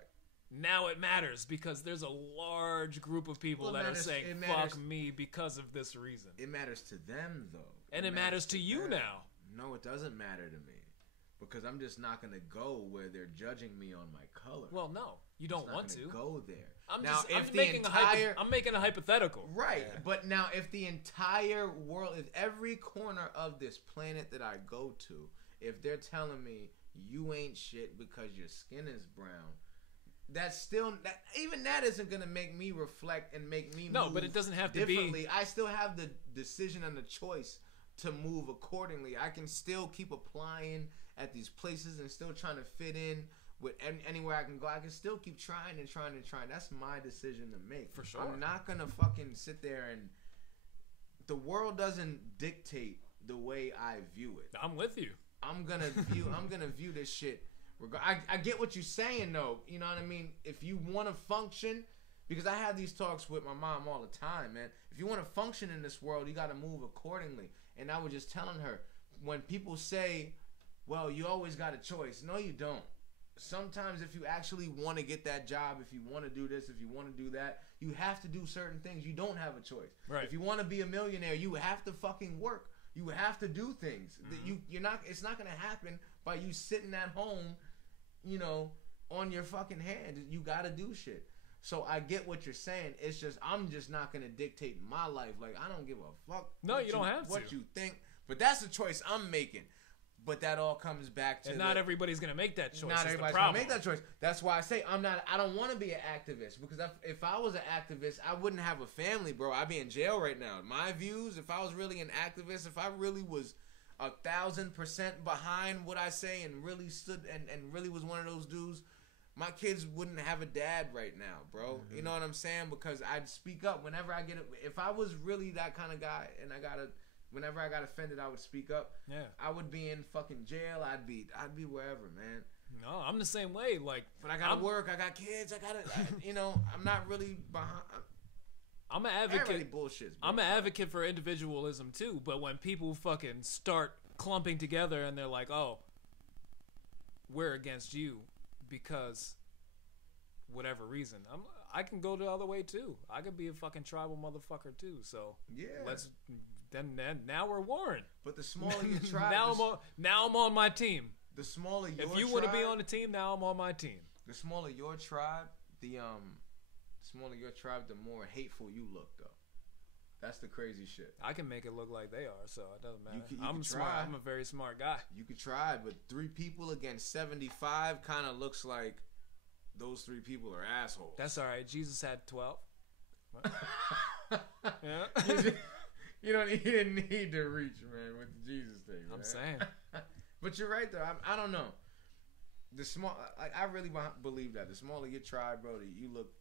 Now it matters because there's a large group of people that are saying, fuck me because of this reason. It matters to them, though. And it matters to you them. now. No, it doesn't matter to me. Because I'm just not going to go where they're judging me on my color. Well, no, you don't want to. Go there. I'm making a hypothetical. Right, Yeah. but now if the entire world, if every corner of this planet that I go to, if they're telling me you ain't shit because your skin is brown, that's still even that isn't gonna make me reflect and make me No, move but it doesn't have to differently. be. I still have the decision and the choice to move accordingly. I can still keep applying at these places and still trying to fit in with anywhere I can go. I can still keep trying and trying and trying. That's my decision to make. For sure. I'm not gonna fucking sit there and the world doesn't dictate the way I view it. I'm with you. I'm gonna view this shit. I get what you're saying though. You know what I mean? If you want to function, because I have these talks with my mom all the time, man. If you want to function in this world, you got to move accordingly. And I was just telling her, when people say, "Well, you always got a choice," no, you don't. Sometimes if you actually want to get that job, if you want to do this, if you want to do that, you have to do certain things. You don't have a choice. Right. If you want to be a millionaire, you have to fucking work. You have to do things. You're not. It's not gonna happen by you sitting at home, you know, on your fucking hand. You gotta do shit. So I get what you're saying. It's just I'm just not gonna dictate my life. Like I don't give a fuck. No, you don't have what to. you think. But that's the choice I'm making. But that all comes back to And not everybody's gonna make that choice. not is everybody's the gonna problem. make that choice. That's why I say I don't want to be an activist, because if I was an activist, I wouldn't have a family, bro. I'd be in jail right now. My views, if I was really an activist, if I really was 1,000% behind what I say and really stood and really was one of those dudes, my kids wouldn't have a dad right now, bro. Mm-hmm. You know what I'm saying? Because I'd speak up whenever I get it. If I was really that kind of guy and whenever I got offended, I would speak up. Yeah. I would be in fucking jail. I'd be wherever, man. No, I'm the same way. Like, But I gotta work. I got kids. You know, I'm not really behind. I'm an Everybody advocate. bullshits, bro. I'm an advocate for individualism too. But when people fucking start clumping together and they're like, "Oh, we're against you because whatever reason," I can go the other way too. I could be a fucking tribal motherfucker too. So Yeah. then now we're warring. But the smaller your tribe, now I'm on my team. The smaller your tribe. If you want to be on the team, now I'm on my team. The smaller your tribe, the smaller your tribe, the more hateful you look, though. That's the crazy shit. I can make it look like they are, so it doesn't matter. You I'm can smart. try. I'm a very smart guy. You could try, but 3 people against 75 kind of looks like those 3 people are assholes. That's all right. Jesus had 12. Yeah. You didn't need to reach, man, with the Jesus thing. Man. I'm saying. But you're right, though. I don't know. I really believe that. The smaller your tribe, bro, you look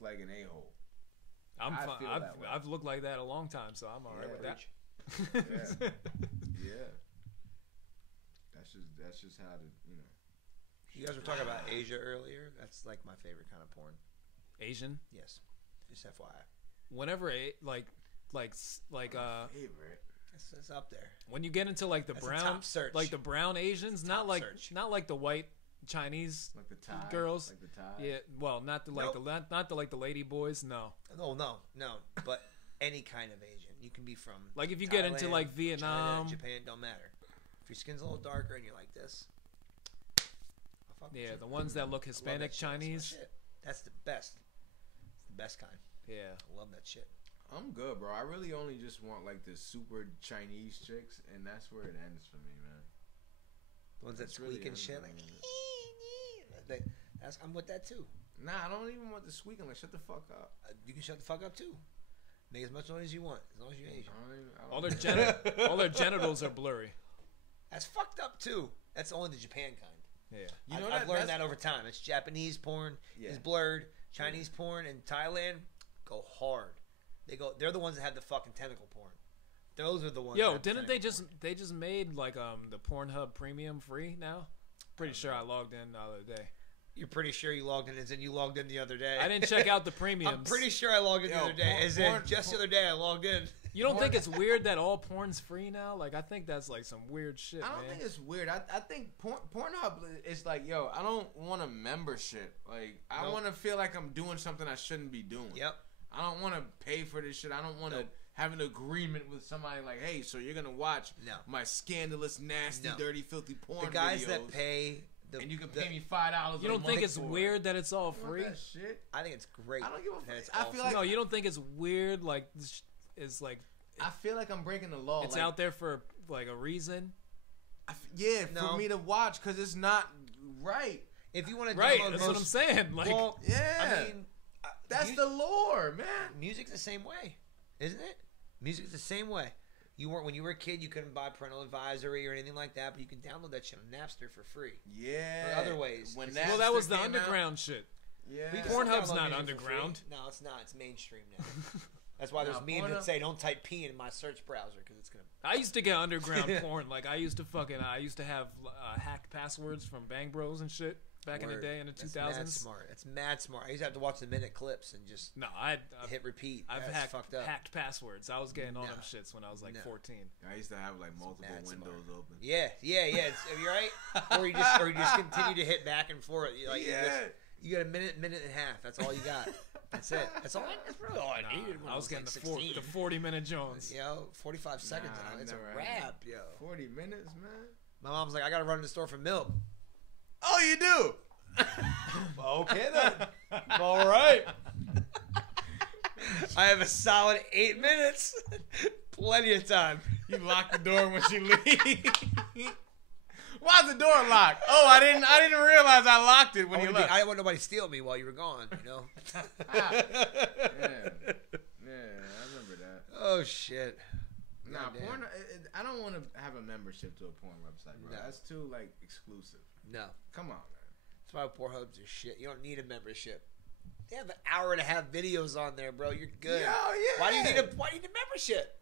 like an a-hole. I'm fine. I've looked like that a long time, so I'm all right with that. Yeah. That's just how to, You guys were talking about Asia earlier. That's like my favorite kind of porn. Asian? Yes. Just FYI. Whenever favorite. It's up there. When you get into like the brown, like the brown Asians, not like the white Chinese like the Thai girls. Like the Thai. Yeah, well, not the lady boys. No. No. But any kind of Asian. You can be from like if you Thailand, get into like Vietnam, China, Japan, don't matter. If your skin's a little darker and you're like this. Yeah, the ones that look Hispanic Chinese. That's the best. It's the best kind. Yeah, I love that shit. I'm good, bro. I really only just want like the super Chinese chicks, and that's where it ends for me, man. The ones that squeak and shit, like. I'm with that too. Nah, I don't even want the squeaking. Like, shut the fuck up. You can shut the fuck up too. Make as much noise as you want, as long as you're Asian. All their genitals are blurry. That's fucked up too. That's only the Japan kind. Yeah, I've learned that over time. It's Japanese porn is blurred. Chinese porn in Thailand go hard. They're the ones that have the fucking tentacle porn. Those are the ones. Yo, didn't they just made like the Pornhub Premium free now? Pretty sure I logged in the other day. You're pretty sure you logged in, as in you logged in the other day. I didn't check out the premiums. I'm pretty sure I logged in the other day. Just the other day I logged in. You don't think it's weird that all porn's free now? Like, I think that's like some weird shit, I don't think it's weird. I think Pornhub is like, yo, I don't want a membership. Like, I want to feel like I'm doing something I shouldn't be doing. Yep. I don't want to pay for this shit. I don't want to have an agreement with somebody like, hey, so you're going to watch my scandalous, nasty, dirty, filthy porn videos. The guys that pay... and you can pay me $5. You don't think it's weird that it's all free? That shit? I think it's great. I don't give a fuck. I feel like you don't think it's weird? Like it's like I feel like I'm breaking the law. It's like, out there for like a reason. For me to watch because it's not right. If you want to, that's what I'm saying. Like, I mean, that's the lore, man. Music's the same way, isn't it? Music's the same way. When you were a kid, you couldn't buy parental advisory or anything like that, but you can download that shit on Napster for free. Yeah. Or other ways. That was the underground shit. Yeah. Pornhub's not underground. No, it's not. It's mainstream now. That's why there's memes that say don't type P in my search browser because it's gonna. I used to get underground porn. Like I used to have hacked passwords from Bang Bros and shit. Back in the day, in the 2000s. That's mad smart. I used to have to watch the minute clips and just hit repeat. I've hacked passwords. I was getting all them shits when I was like 14. I used to have like multiple windows open. Yeah. You're right. Or you just continue to hit back and forth. Like, you got a minute and a half. That's all you got. That's it. That's really all I needed. I was getting the 40-minute Jones. 45 seconds. It's a wrap, 40 minutes, man. My mom's like, I gotta run to the store for milk. Oh, you do? Okay, then. All right. I have a solid 8 minutes. Plenty of time. You lock the door when she leaves. Why's the door locked? Oh, I didn't realize I locked it when you left. I didn't want nobody to steal me while you were gone, Yeah, I remember that. Oh, shit. Nah, porn. I don't want to have a membership to a porn website, bro. No. That's too like exclusive. No. Come on, man. That's why Pornhub's are shit. You don't need a membership. They have an hour and a half videos on there, bro. You're good. Yo, yeah. Why do you need a membership?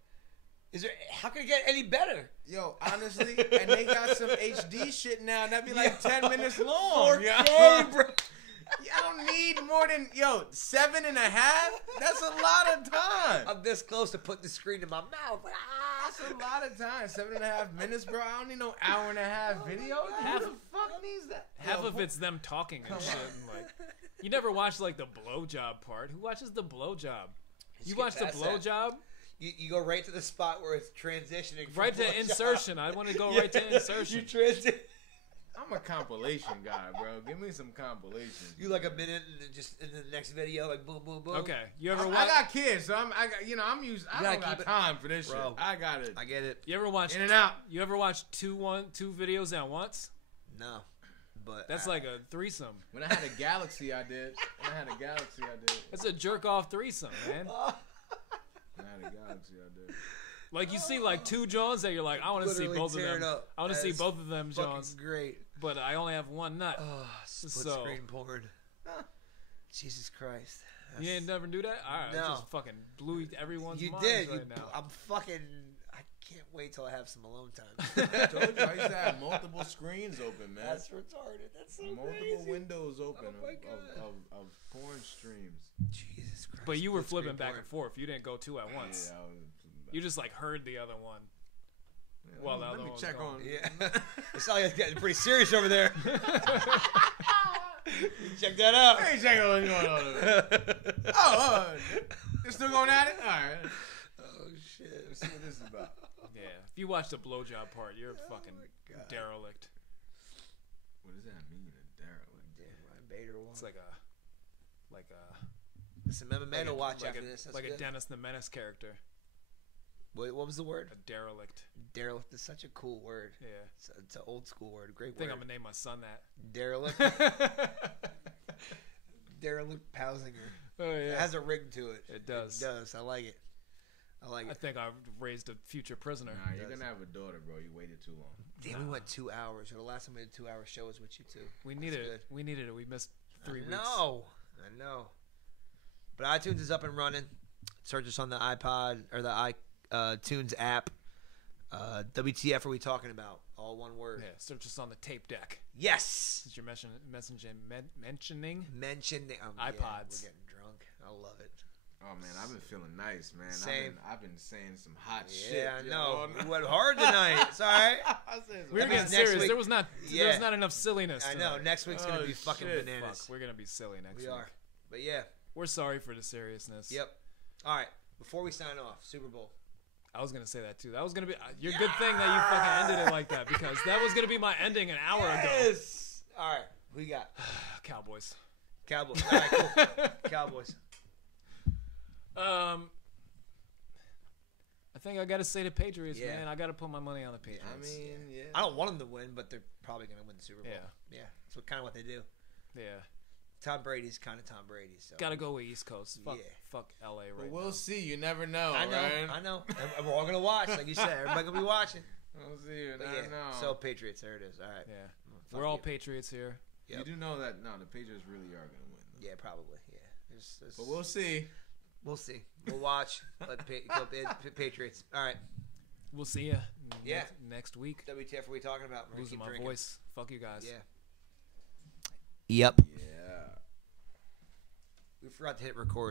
How can it get any better? Yo, honestly, and they got some HD shit now, and that'd be like 10 minutes long. 4K, bro. I don't need more than 7.5. That's a lot of time. I'm this close to putting the screen in my mouth. That's a lot of time. 7.5 minutes, bro. I don't need no hour and a half video. Who the fuck needs that? Half of it's them talking and shit. And like, you never watch like the blowjob part. Who watches the blowjob? You watch the blowjob? You go right to the spot where it's transitioning. From Right to blowjob. insertion. I want to go right to insertion. You transition. I'm a compilation guy, bro. Give me some compilations. You like a minute and then just in the next video, like boom, boom, boom. Okay. You ever I watch? got kids, so I'm used. I don't got time for this Bro, shit. I got it. I get it. You ever watch In and out. You ever watch two videos at once? No, but That's like a threesome. When I had a Galaxy, I did. It's a jerk off threesome, man. When I had a Galaxy, I did. Like you see like two Johns that you're like, I want to see Literally both of tear them. it up. I want to see That's both of them fucking Johns, great. but I only have one nut. Oh, split So- screen porn. Jesus Christ. You ain't never do that? All right, No. I just fucking blew everyone's You minds did. right now. I'm fucking. I can't wait till I have some alone time. I told you I used to have multiple screens open, man. That's retarded. That's so multiple crazy. windows open Oh my God. of porn streams. Jesus Christ. But you were Split flipping screen back porn. and forth. You didn't go two at once. Yeah, I was, You just like heard the other one. Well, the other let me one was check going. on. Yeah. It's all getting pretty serious over there. You check that out. Hey, check out what's going on over there. Oh, you're still going at it? All right. Oh shit. Let's see what this is about. Yeah. If you watch the blowjob part, you're a fucking my God. derelict. What does that mean, a derelict? Damn, I bait her one. It's like a Listen, MMA to watch like after a, this. That's like good. a Dennis the Menace character. Wait, what was the word? A derelict. Derelict is such a cool word. Yeah. It's an old school word. Great I think word. I'm gonna name my son that. Derelict. Derelict Pausinger. Oh yeah. It has a ring to it. It does. It does. I like it. I like I it. think I raised a future prisoner. Nah, you're gonna have a daughter, bro. You waited too long. Damn, we went 2 hours. Or the last time we did 2 hour show was with you too. We That's needed good. it. We needed it. We missed 3 weeks. No, I know. But iTunes is up and running. Search us on the iPod or the iTunes app. WTF are we talking about? All one word. Yeah. Search us on the tape deck. Yes. Since you're mentioning. Mentioned iPods. Yeah, we're getting drunk. I love it. Oh man, I've been feeling nice, man. Same. I've been saying some hot shit. Yeah, I yo. know. We went hard tonight. It's all right. We were That getting means next serious. week- There was not enough silliness. I know. tonight. Next week's gonna Oh, be fucking shit. bananas. Fuck, we're gonna be silly next We week. are. But yeah. We're sorry for the seriousness. Yep. All right. Before we sign off, Super Bowl. I was gonna say that too. That was gonna be your good thing that you fucking ended it like that because that was gonna be my ending an hour ago. Yes. All right. Who you got? Cowboys. Cowboys. All right. Cool. Cowboys. I think I gotta say the Patriots, Yeah. man. I gotta put my money on the Patriots. I mean, yeah. I don't want them to win, but they're probably gonna win the Super Bowl. Yeah. Yeah. That's kind of what they do. Yeah. Tom Brady's kind of Tom Brady. So. Gotta go with East Coast. Fuck, Yeah. fuck LA right But now. we'll see. You never know, I know. right? I know. And we're all gonna watch, like you said. Everybody gonna be watching. We'll see. You But never yeah. know. So Patriots. There it is. All right. Yeah. Fuck We're all you. Patriots here. Yep. You do know that the Patriots really are gonna win. Though. Yeah, probably. Yeah. There's, But we'll see. we'll see. We'll watch. Patriots. All right. We'll see ya. Yeah. Next week. WTF are we talking about? We're gonna Losing keep my drinking. voice. Fuck you guys. Yeah. Yep. Yeah. We forgot to hit record.